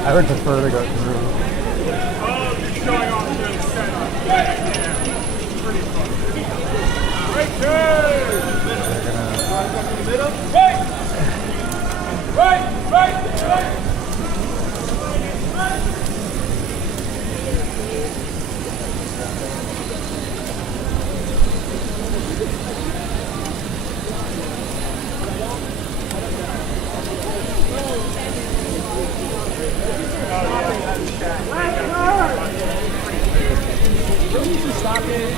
I would prefer to go through. Oh, you're showing off through the setup. Yeah. Pretty fun. Right turn! Middle. Right! Right! Right! Right! Stop it.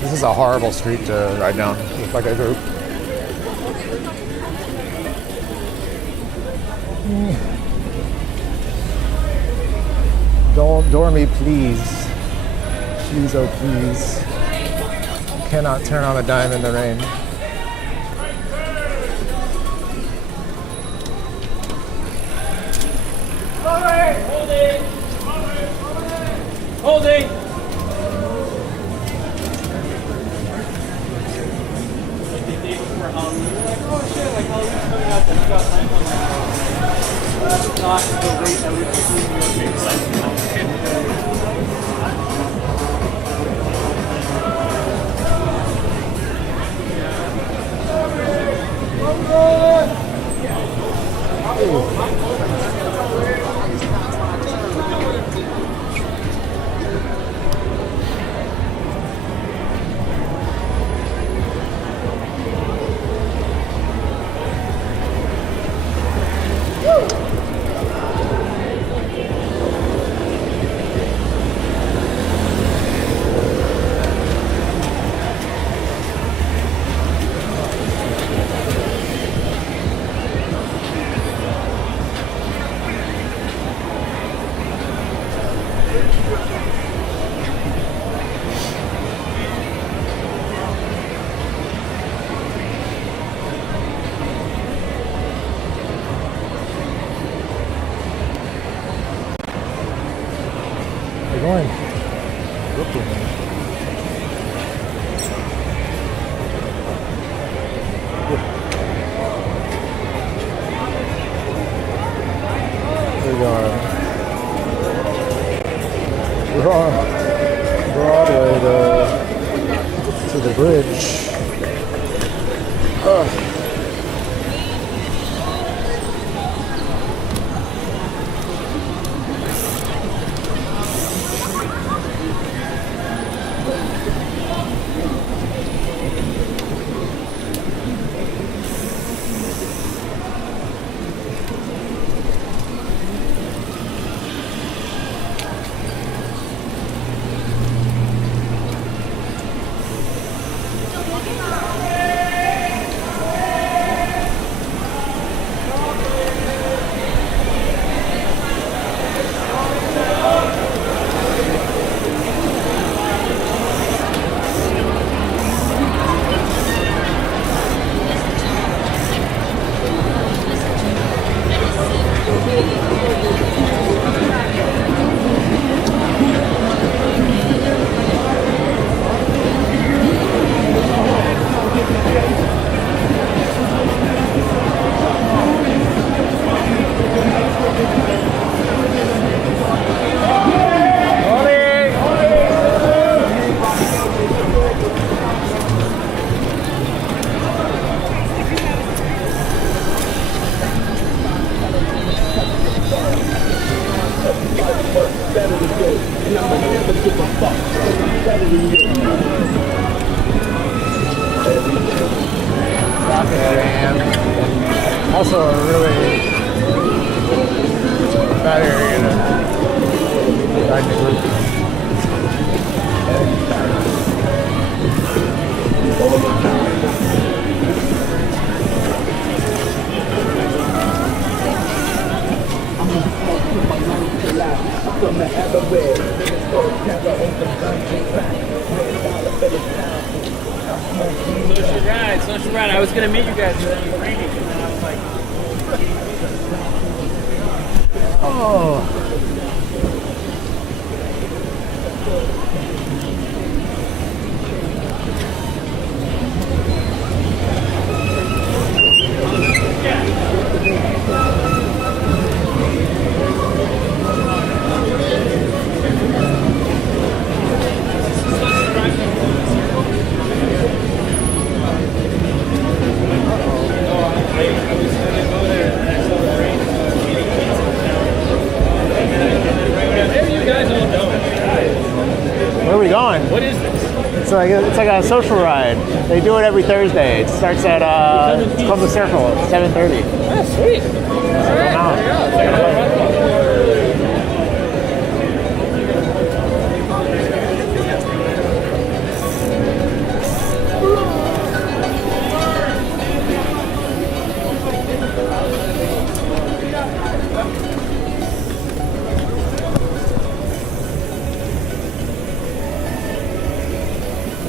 This is a horrible street to ride down with like a group. Don't door me, please. Please, oh please. Cannot turn on a dime in the rain. Holding! We're going. We're on Broadway to the bridge. And also a really bad area to ride in a group. Social ride. I was gonna meet you guys, but then it was raining, and then I was like, Oh. Where are we going? what is this? It's like a social ride. They do it every Thursday. It starts at it's called the Circle at 7:30. Oh, sweet. All right, there you go.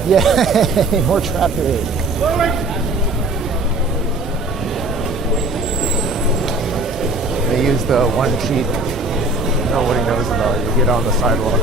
Yay! More traffic. They use the one cheat nobody knows about. You get on the sidewalk.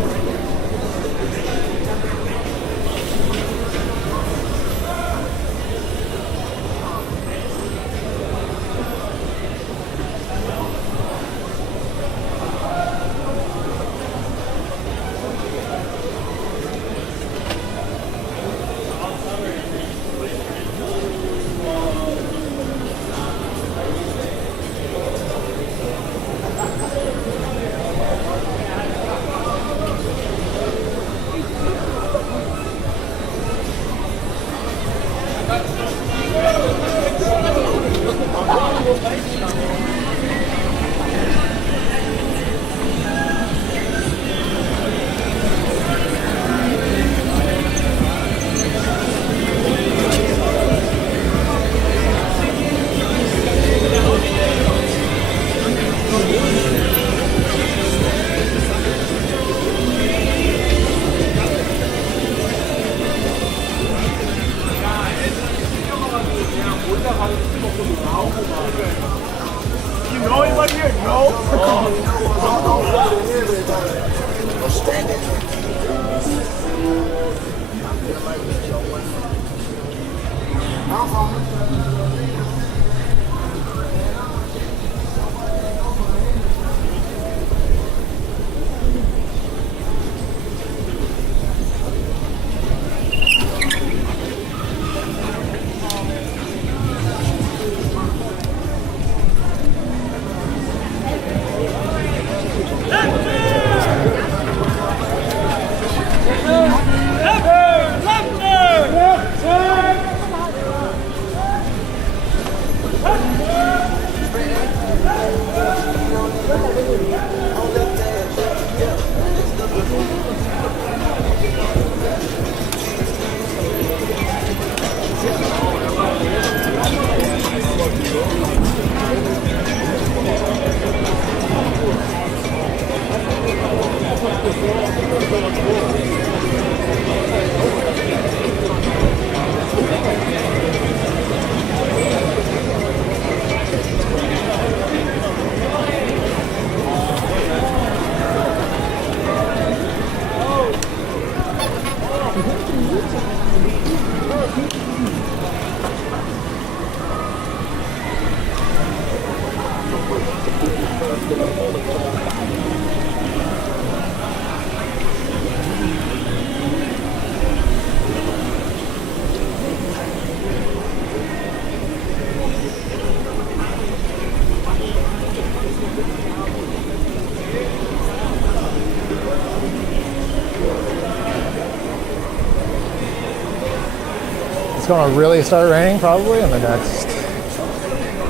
It's going to really start raining probably in the next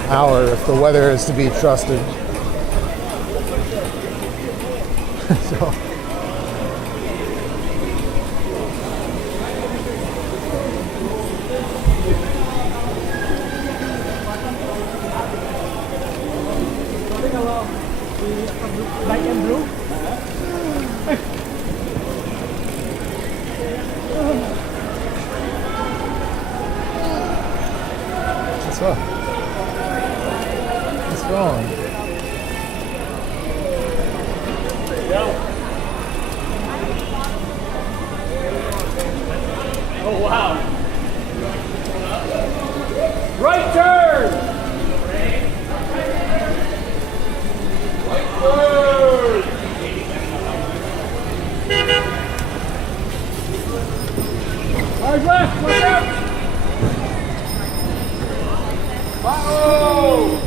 hour if the weather is to be trusted. So. Black and blue. What's up? What's wrong? Oh wow! Right turn. Right turn. Hard left. Watch out! Uh-oh!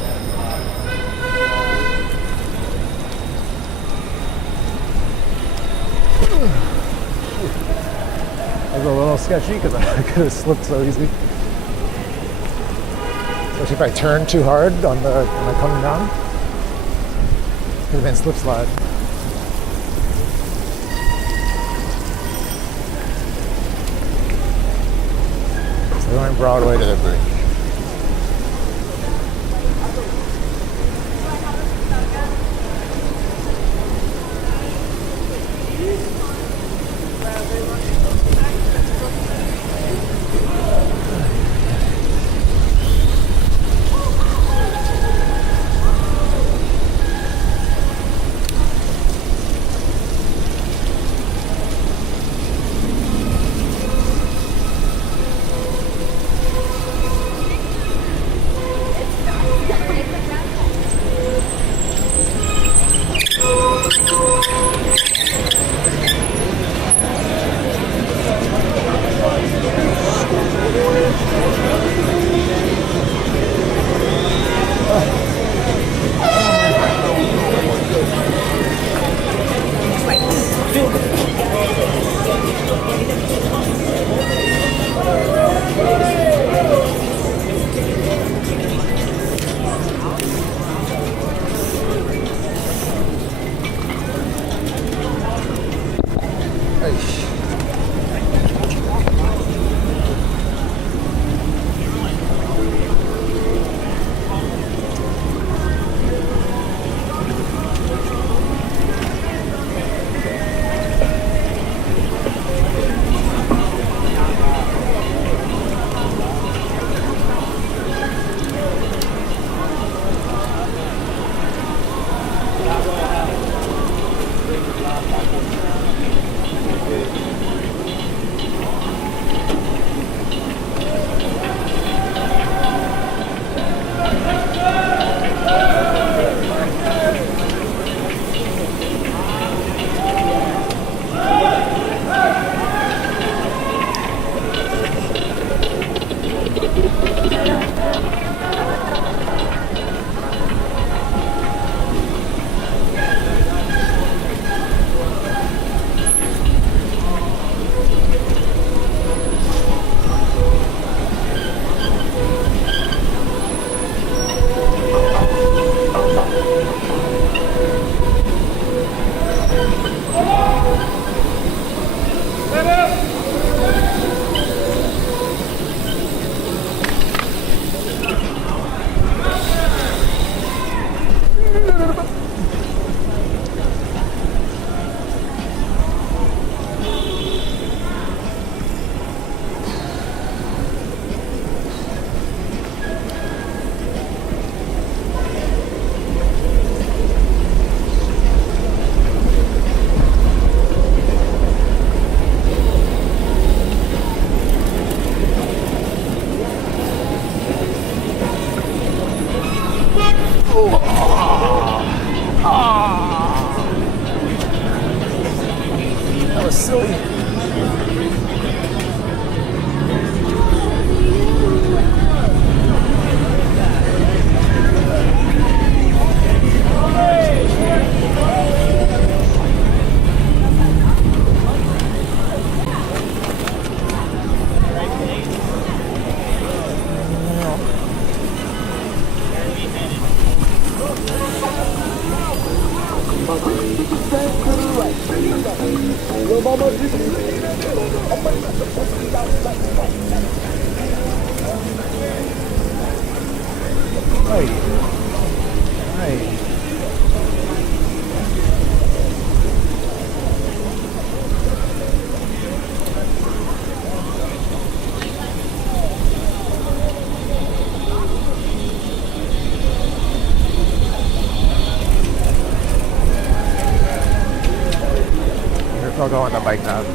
That was a little sketchy because I could have slipped so easy. Especially if I turned too hard when I come down. Could have been slip slide. So we went Broadway to the bridge. That was silly. Hey. Hey. I'll go on the bike path.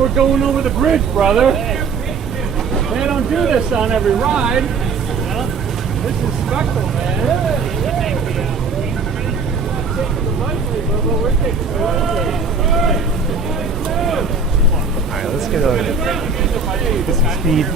We're going over the bridge, brother. They don't do this on every ride. This is special, man. Alright, let's get some speed.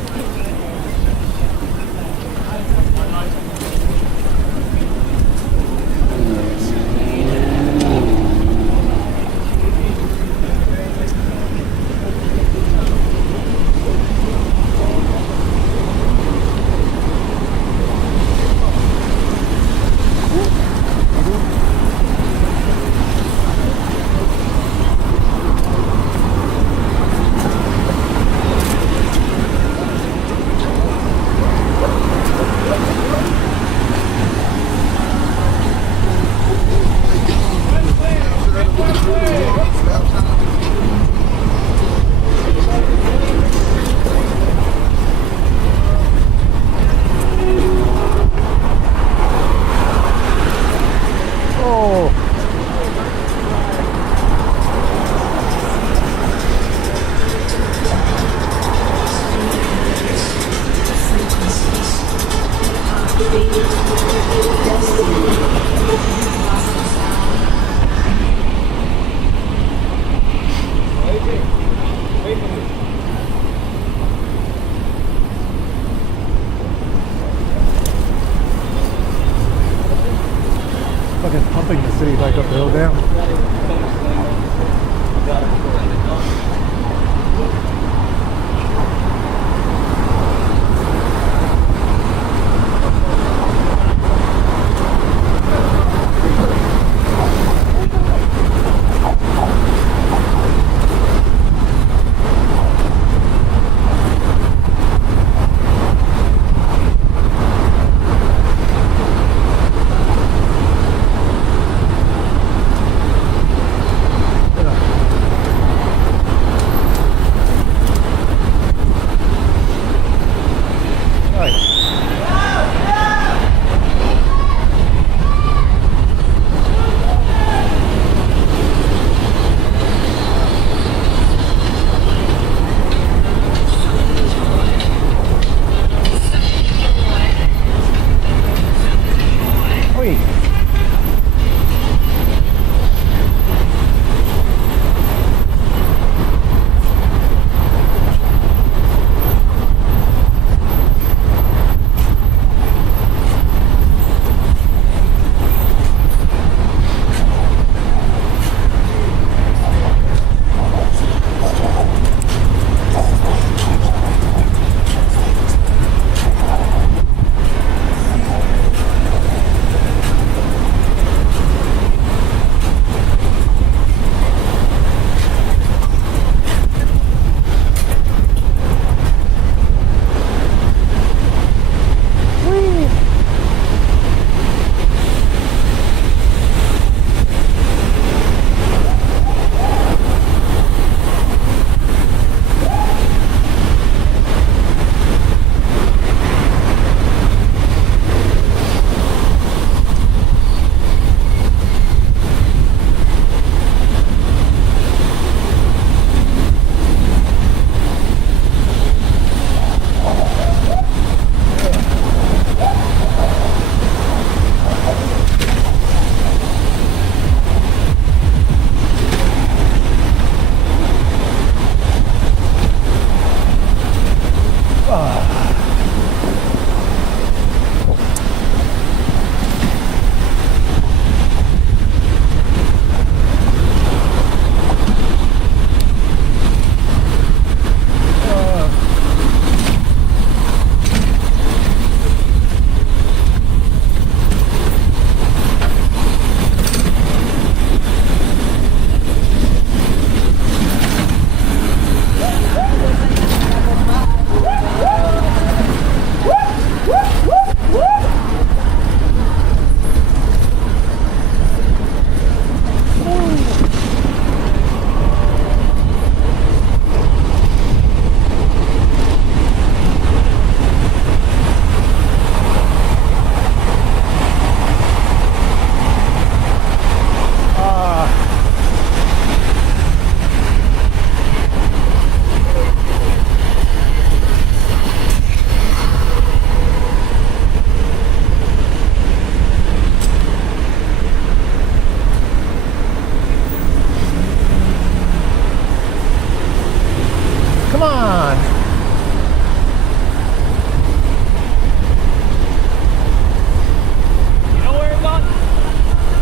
said he'd like up the hill down.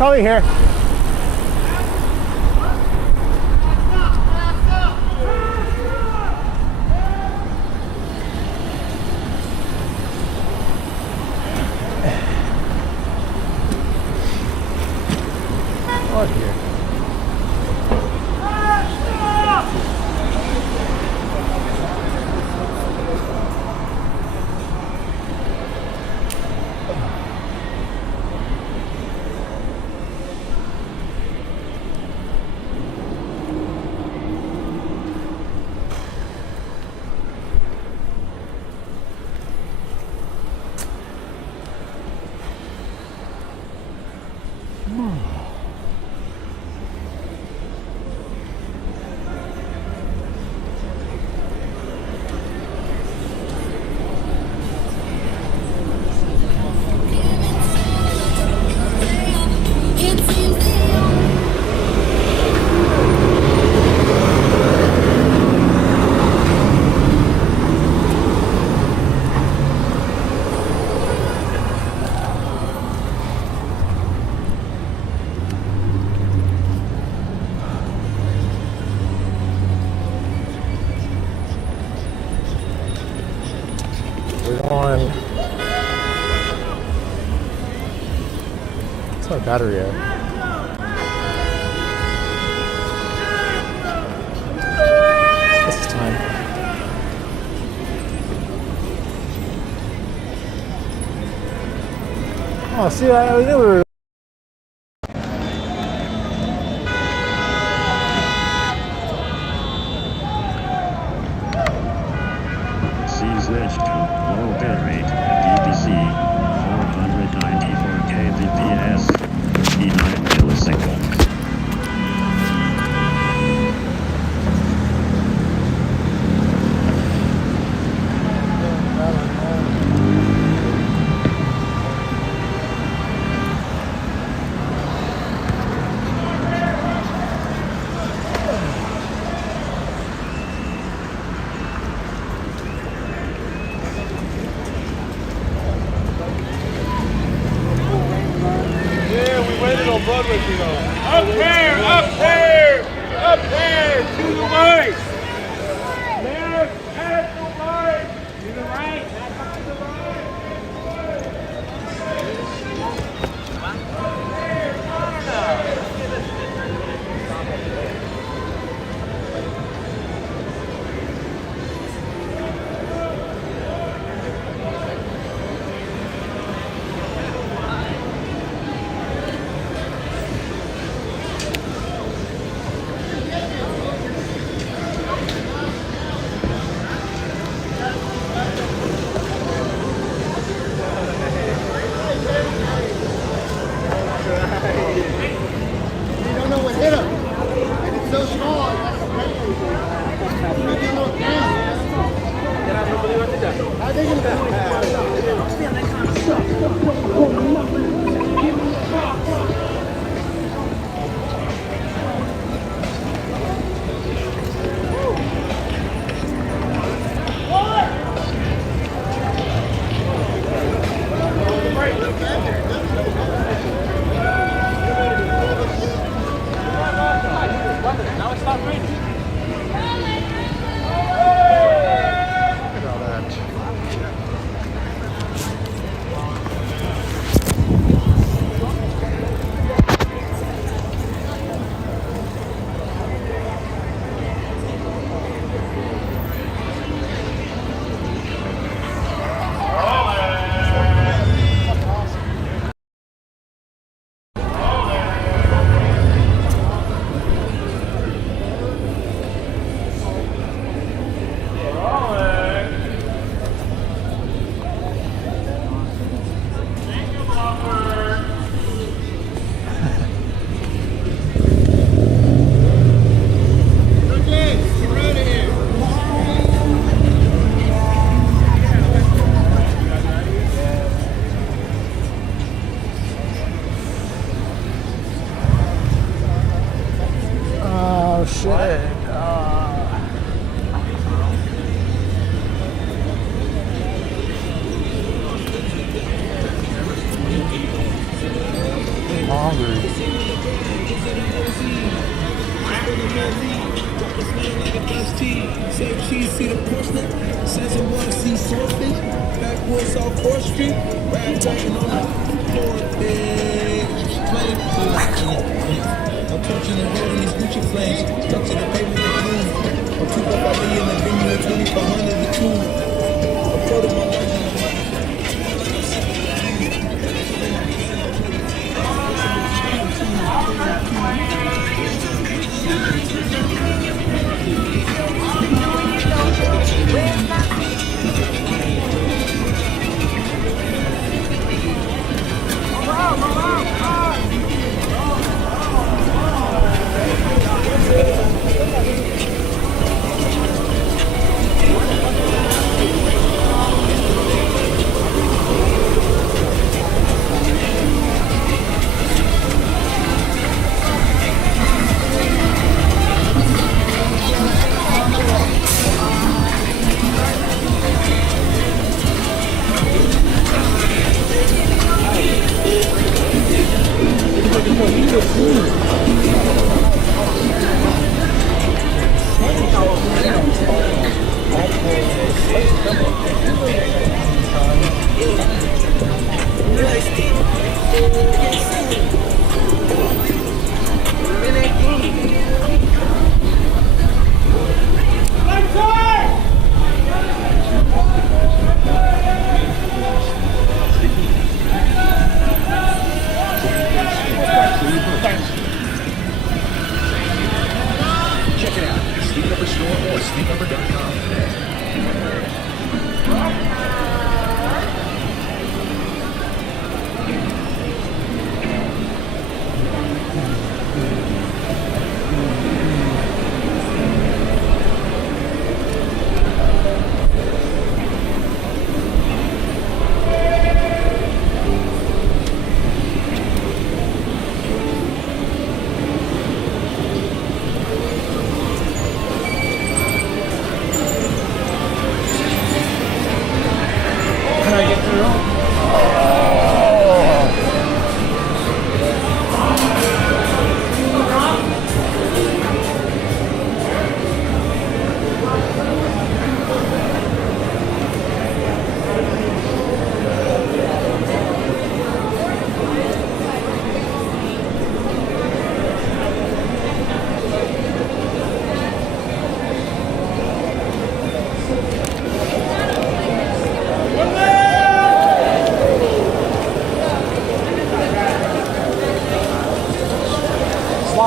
Probably here. Oh, here. my battery at? This is time. Oh, see, I knew we were. Switch to low bitrate, BBC, 494 kbps, 59 milliseconds. Broadway, you know. Up here, up here, up here, to the right. Left, and to the right. To the right, back up to the right. Oh shit. I'm hungry. Say cheese, see the porcelain. Says it want to see swordfish. Backwoods off 4th Street. Rag talking on the floor. I'm touching the road in these Gucci flames. Stuck to the pavement in gloom. I'm 2.5 million and bring you a 2,500 to 2. I'm proud of my life.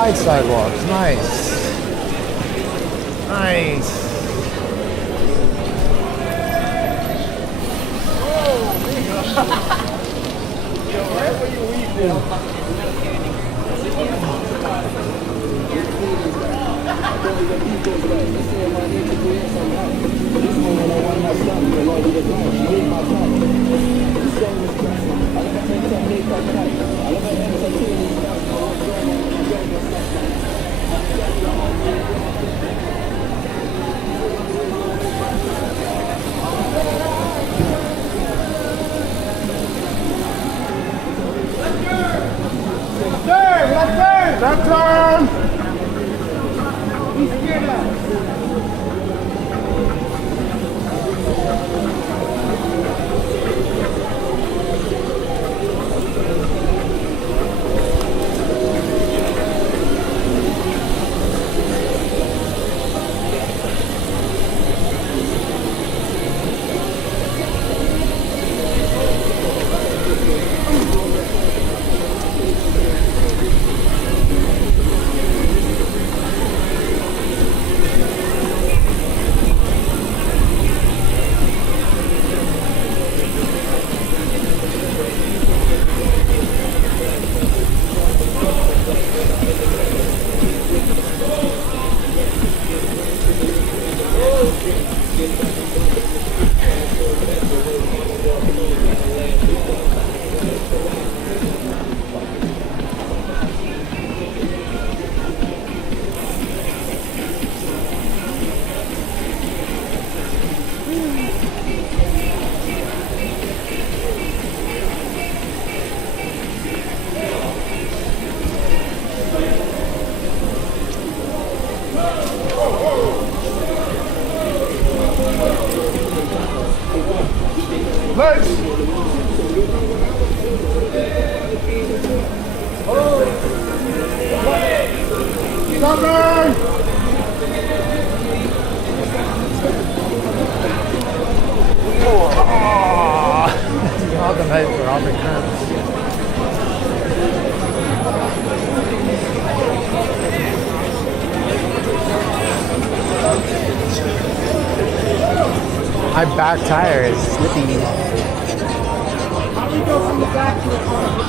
Slide sidewalks, nice. Nice. Left turn! My back tire is slippy. How do we go from the back to the front?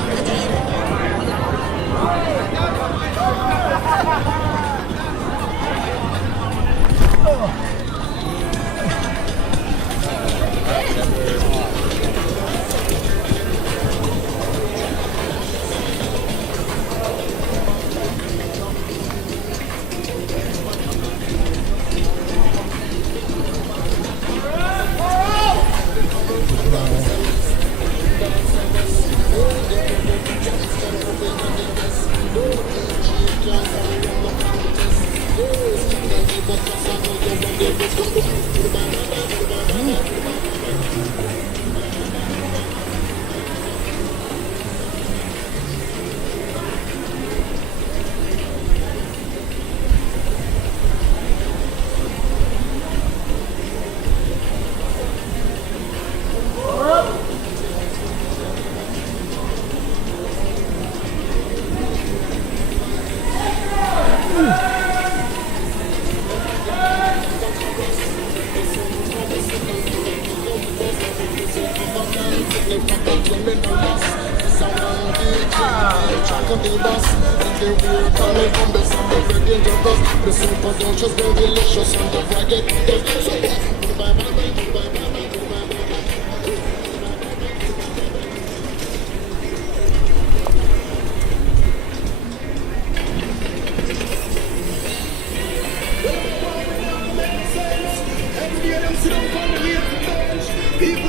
People,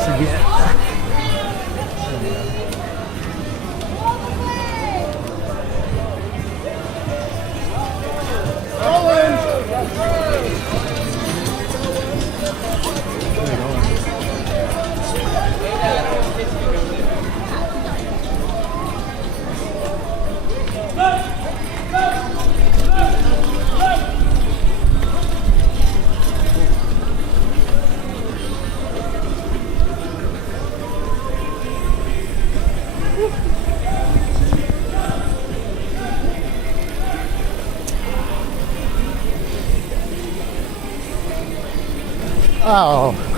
this again. Oh.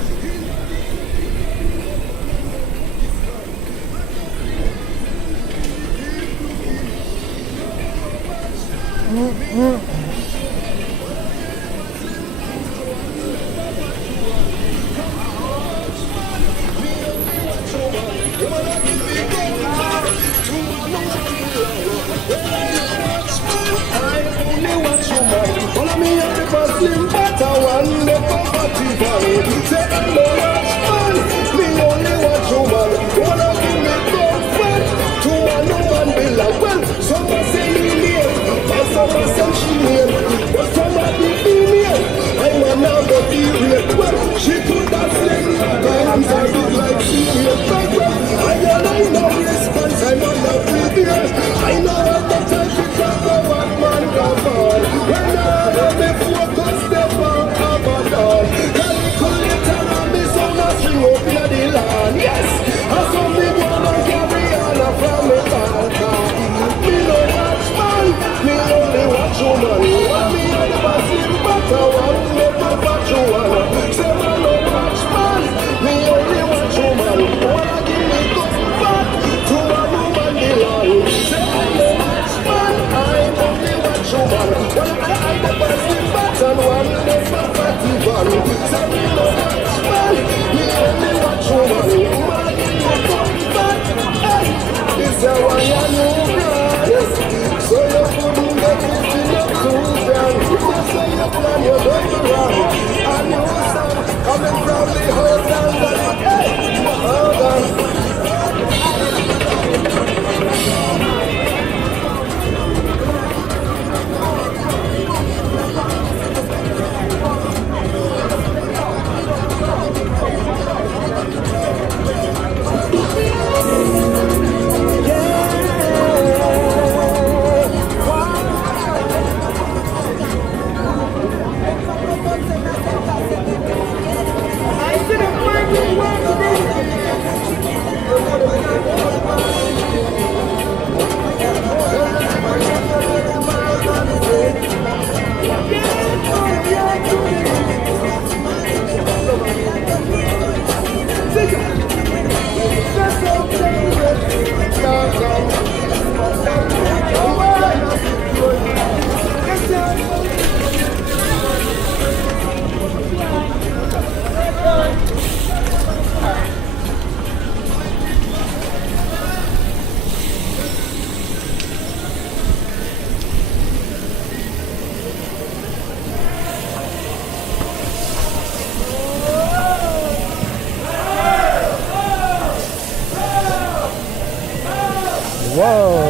Whoa.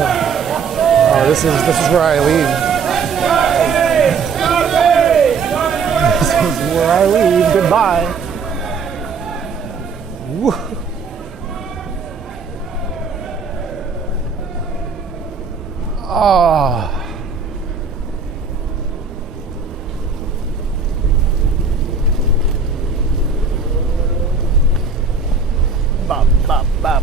Oh, this is where I leave. This is where I leave. Goodbye. Woo. Oh. Bop, bop, bop.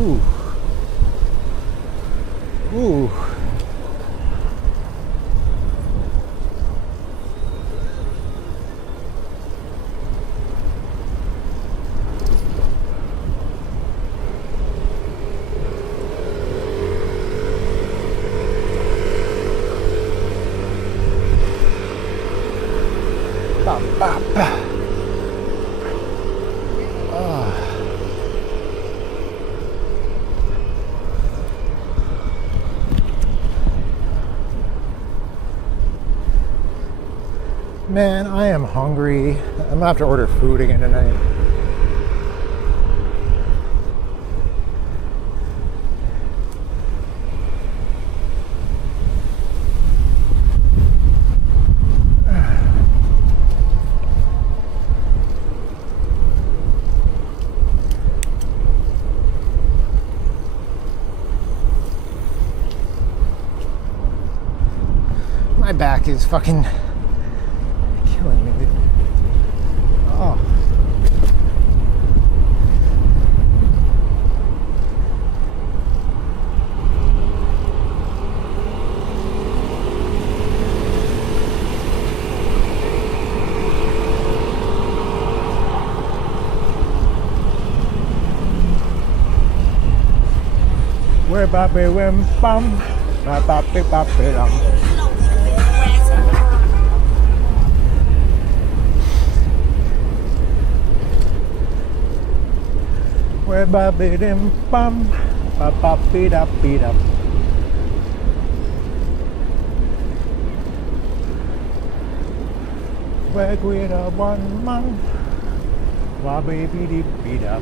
Ooh. Ooh. Bop, bop. Man, I am hungry. I'm gonna have to order food again tonight. My back is fucking killing me, dude. Oh. Where baby wim bum, ba ba bi ba bi dum. Where baby dim bum, ba ba bi da bi da. Where guida one man, wa baby di bi da.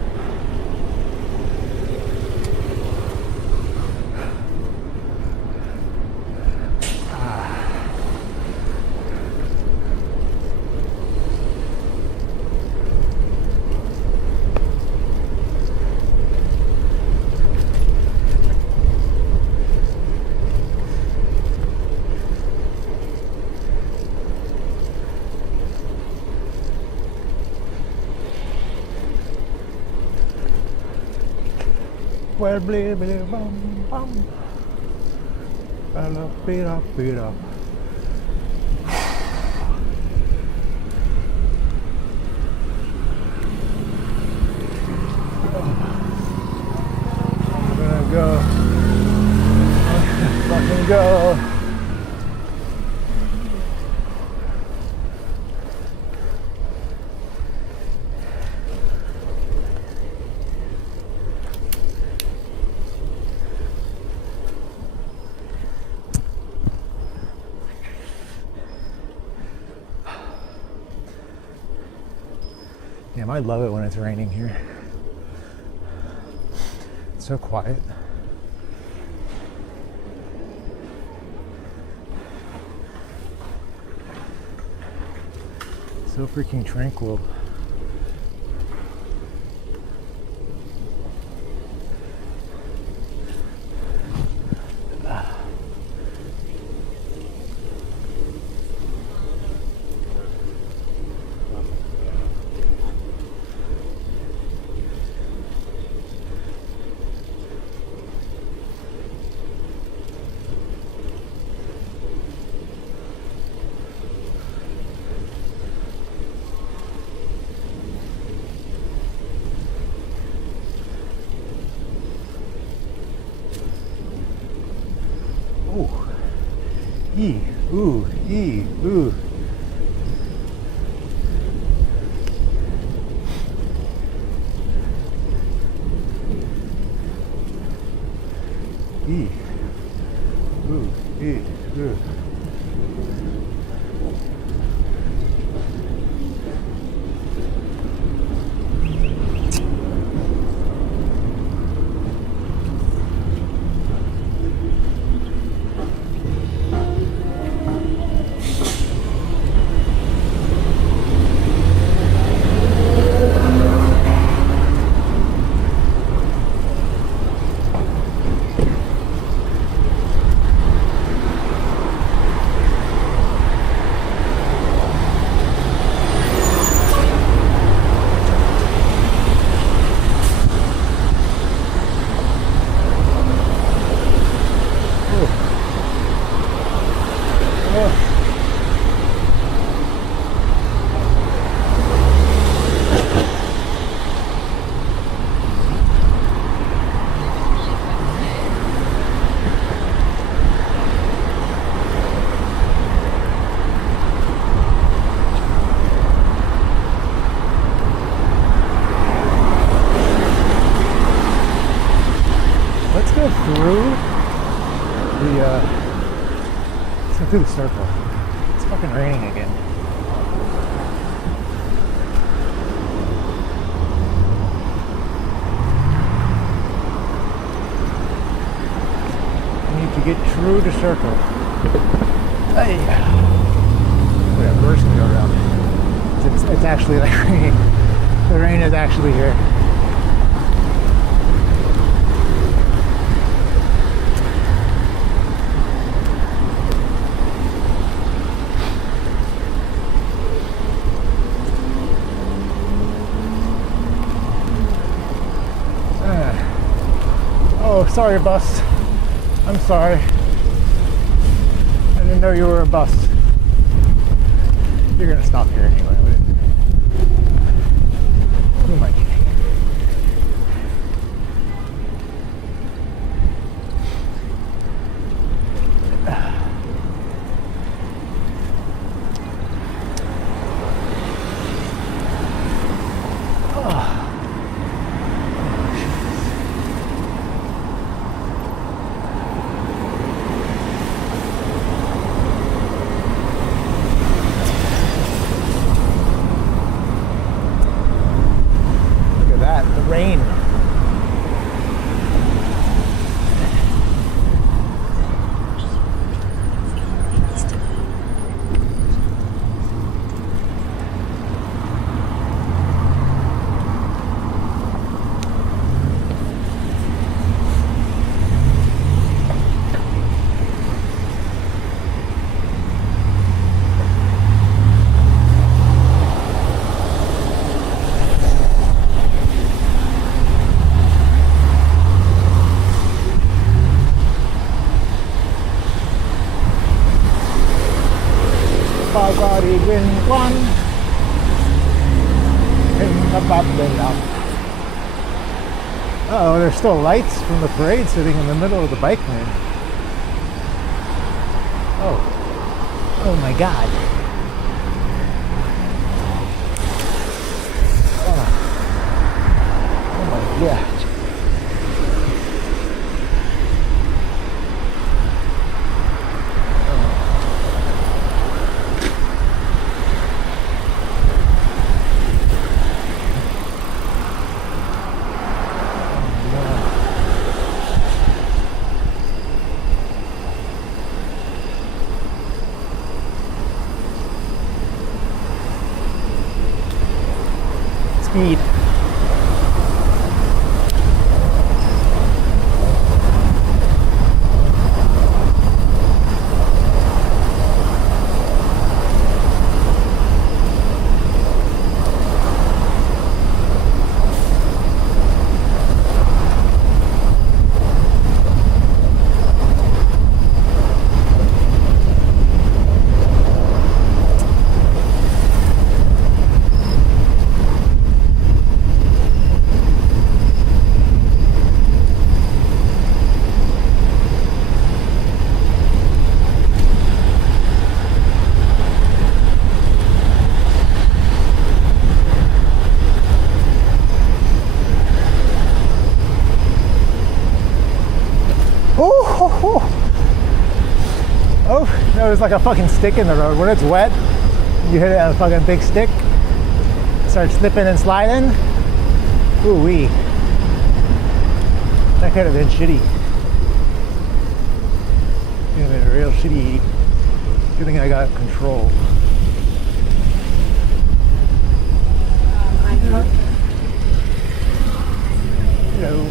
Where blee blee bum bum, ba la bi da bi da. I'm gonna go. Fucking go. Damn, I love it when it's raining here. It's so quiet. So freaking tranquil. Ee, ooh, ee, ooh. Ee, ooh, ee, ooh. Through the circle. It's fucking raining again. get through the circle. Hey. Yeah, we're just gonna go around. It's actually like raining. The rain is actually here. Oh, sorry, bus. I'm sorry. I didn't know you were a bus. You're gonna stop here anyway. Who am I kidding? Rain. One in the Babylon. Oh, there's still lights from the parade sitting in the middle of the bike lane. Oh my God. Oh my God. Speed. Oh, there's like a fucking stick in the road. When it's wet, you hit it on a fucking big stick, start slipping and sliding. Ooh wee. That could have been shitty. Could have been real shitty. Good thing I got control. Hello.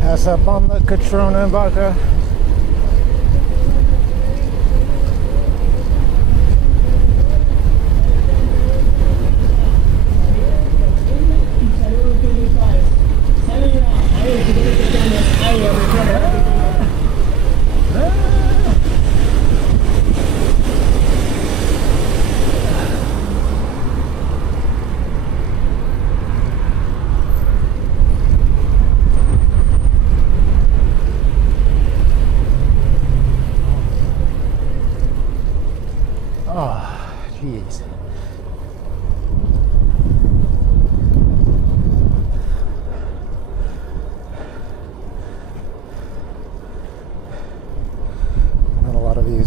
Pass up on the Catrona Vodka.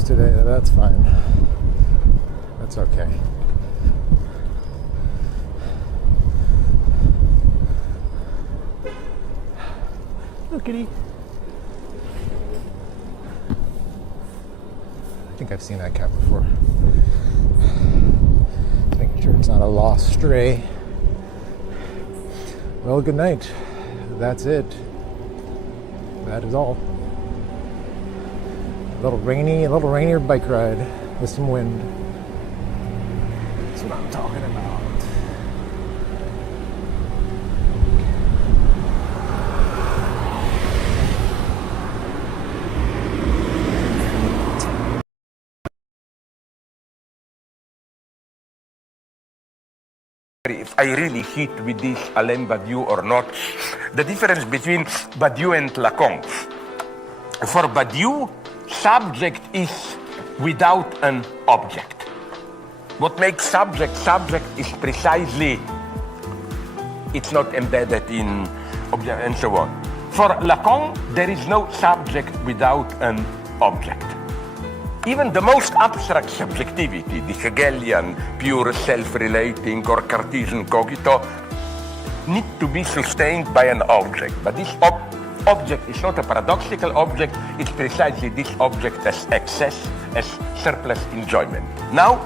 today. That's fine. That's okay. Look, kitty. I think I've seen that cat before. Making sure it's not a lost stray. Well, good night. That's it. That is all. A little rainier bike ride with some wind. That's what I'm talking about. If I really hit with this Alain Badiou or not, the difference between Badiou and Lacan. For Badiou, subject is without an object. What makes subject is precisely it's not embedded in object and so on. For Lacan, there is no subject without an object. Even the most abstract subjectivity, the Hegelian, pure self-relating or Cartesian cogito, need to be sustained by an object. But this object is not a paradoxical object, it's precisely this object as excess, as surplus enjoyment. Now,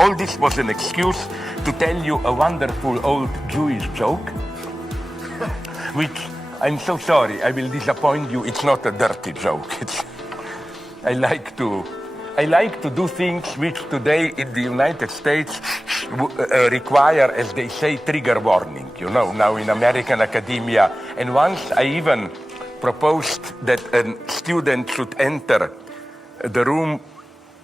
all this was an excuse to tell you a wonderful old Jewish joke, which, I'm so sorry, I will disappoint you, it's not a dirty joke. I like to do things which today in the United States require, as they say, trigger warning, you know, now in American academia. And once I even proposed that a student should enter the room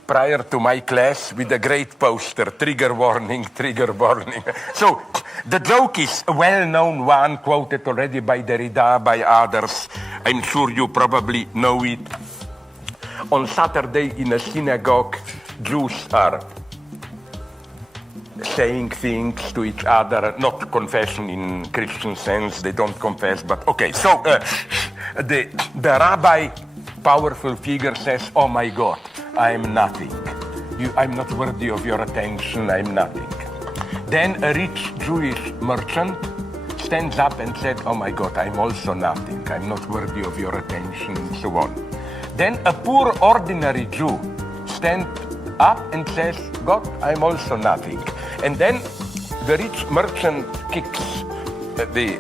prior to my class with a great poster, trigger warning, trigger warning. So the joke is a well-known one, quoted already by Derrida, by others. I'm sure you probably know it. On Saturday in a synagogue, Jews are saying things to each other, not confession in Christian sense, they don't confess, but okay. So the rabbi, powerful figure, says, "Oh my God, I'm nothing. I'm not worthy of your attention, I'm nothing." Then a rich Jewish merchant stands up and said, "Oh my God, I'm also nothing. I'm not worthy of your attention," and so on. Then a poor ordinary Jew stands up and says, "God, I'm also nothing." And then the rich merchant kicks the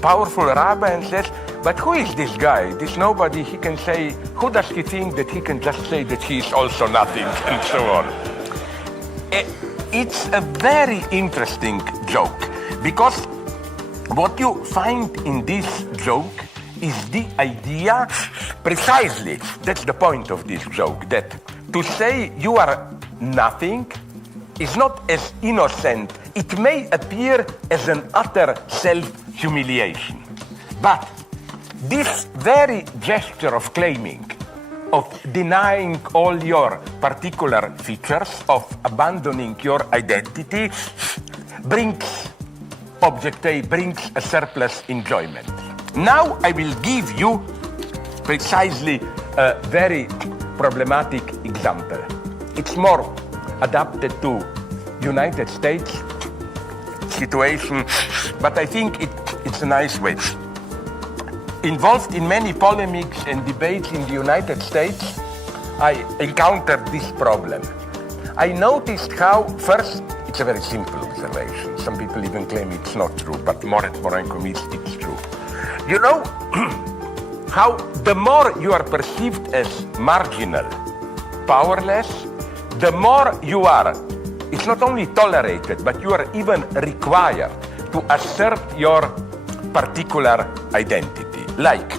powerful rabbi and says, "But who is this guy? This nobody, he can say, who does he think that he can just say that he is also nothing," and so on. It's a very interesting joke, because what you find in this joke is the idea, precisely, that's the point of this joke, that to say you are nothing is not as innocent. It may appear as an utter self-humiliation. But this very gesture of claiming, of denying all your particular features, of abandoning your identity, brings a surplus enjoyment. Now I will give you precisely a very problematic example. It's more adapted to United States situation, but I think it's a nice way. Involved in many polemics and debates in the United States, I encountered this problem. I noticed how, first, it's a very simple observation. Some people even claim it's not true, but Moritz Morenko means it's true. You know how the more you are perceived as marginal, powerless, the more you are, it's not only tolerated, but you are even required to assert your particular identity. Like,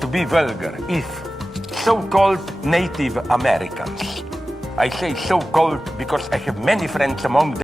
to be vulgar, if so-called Native Americans, I say so-called because I have many friends among them,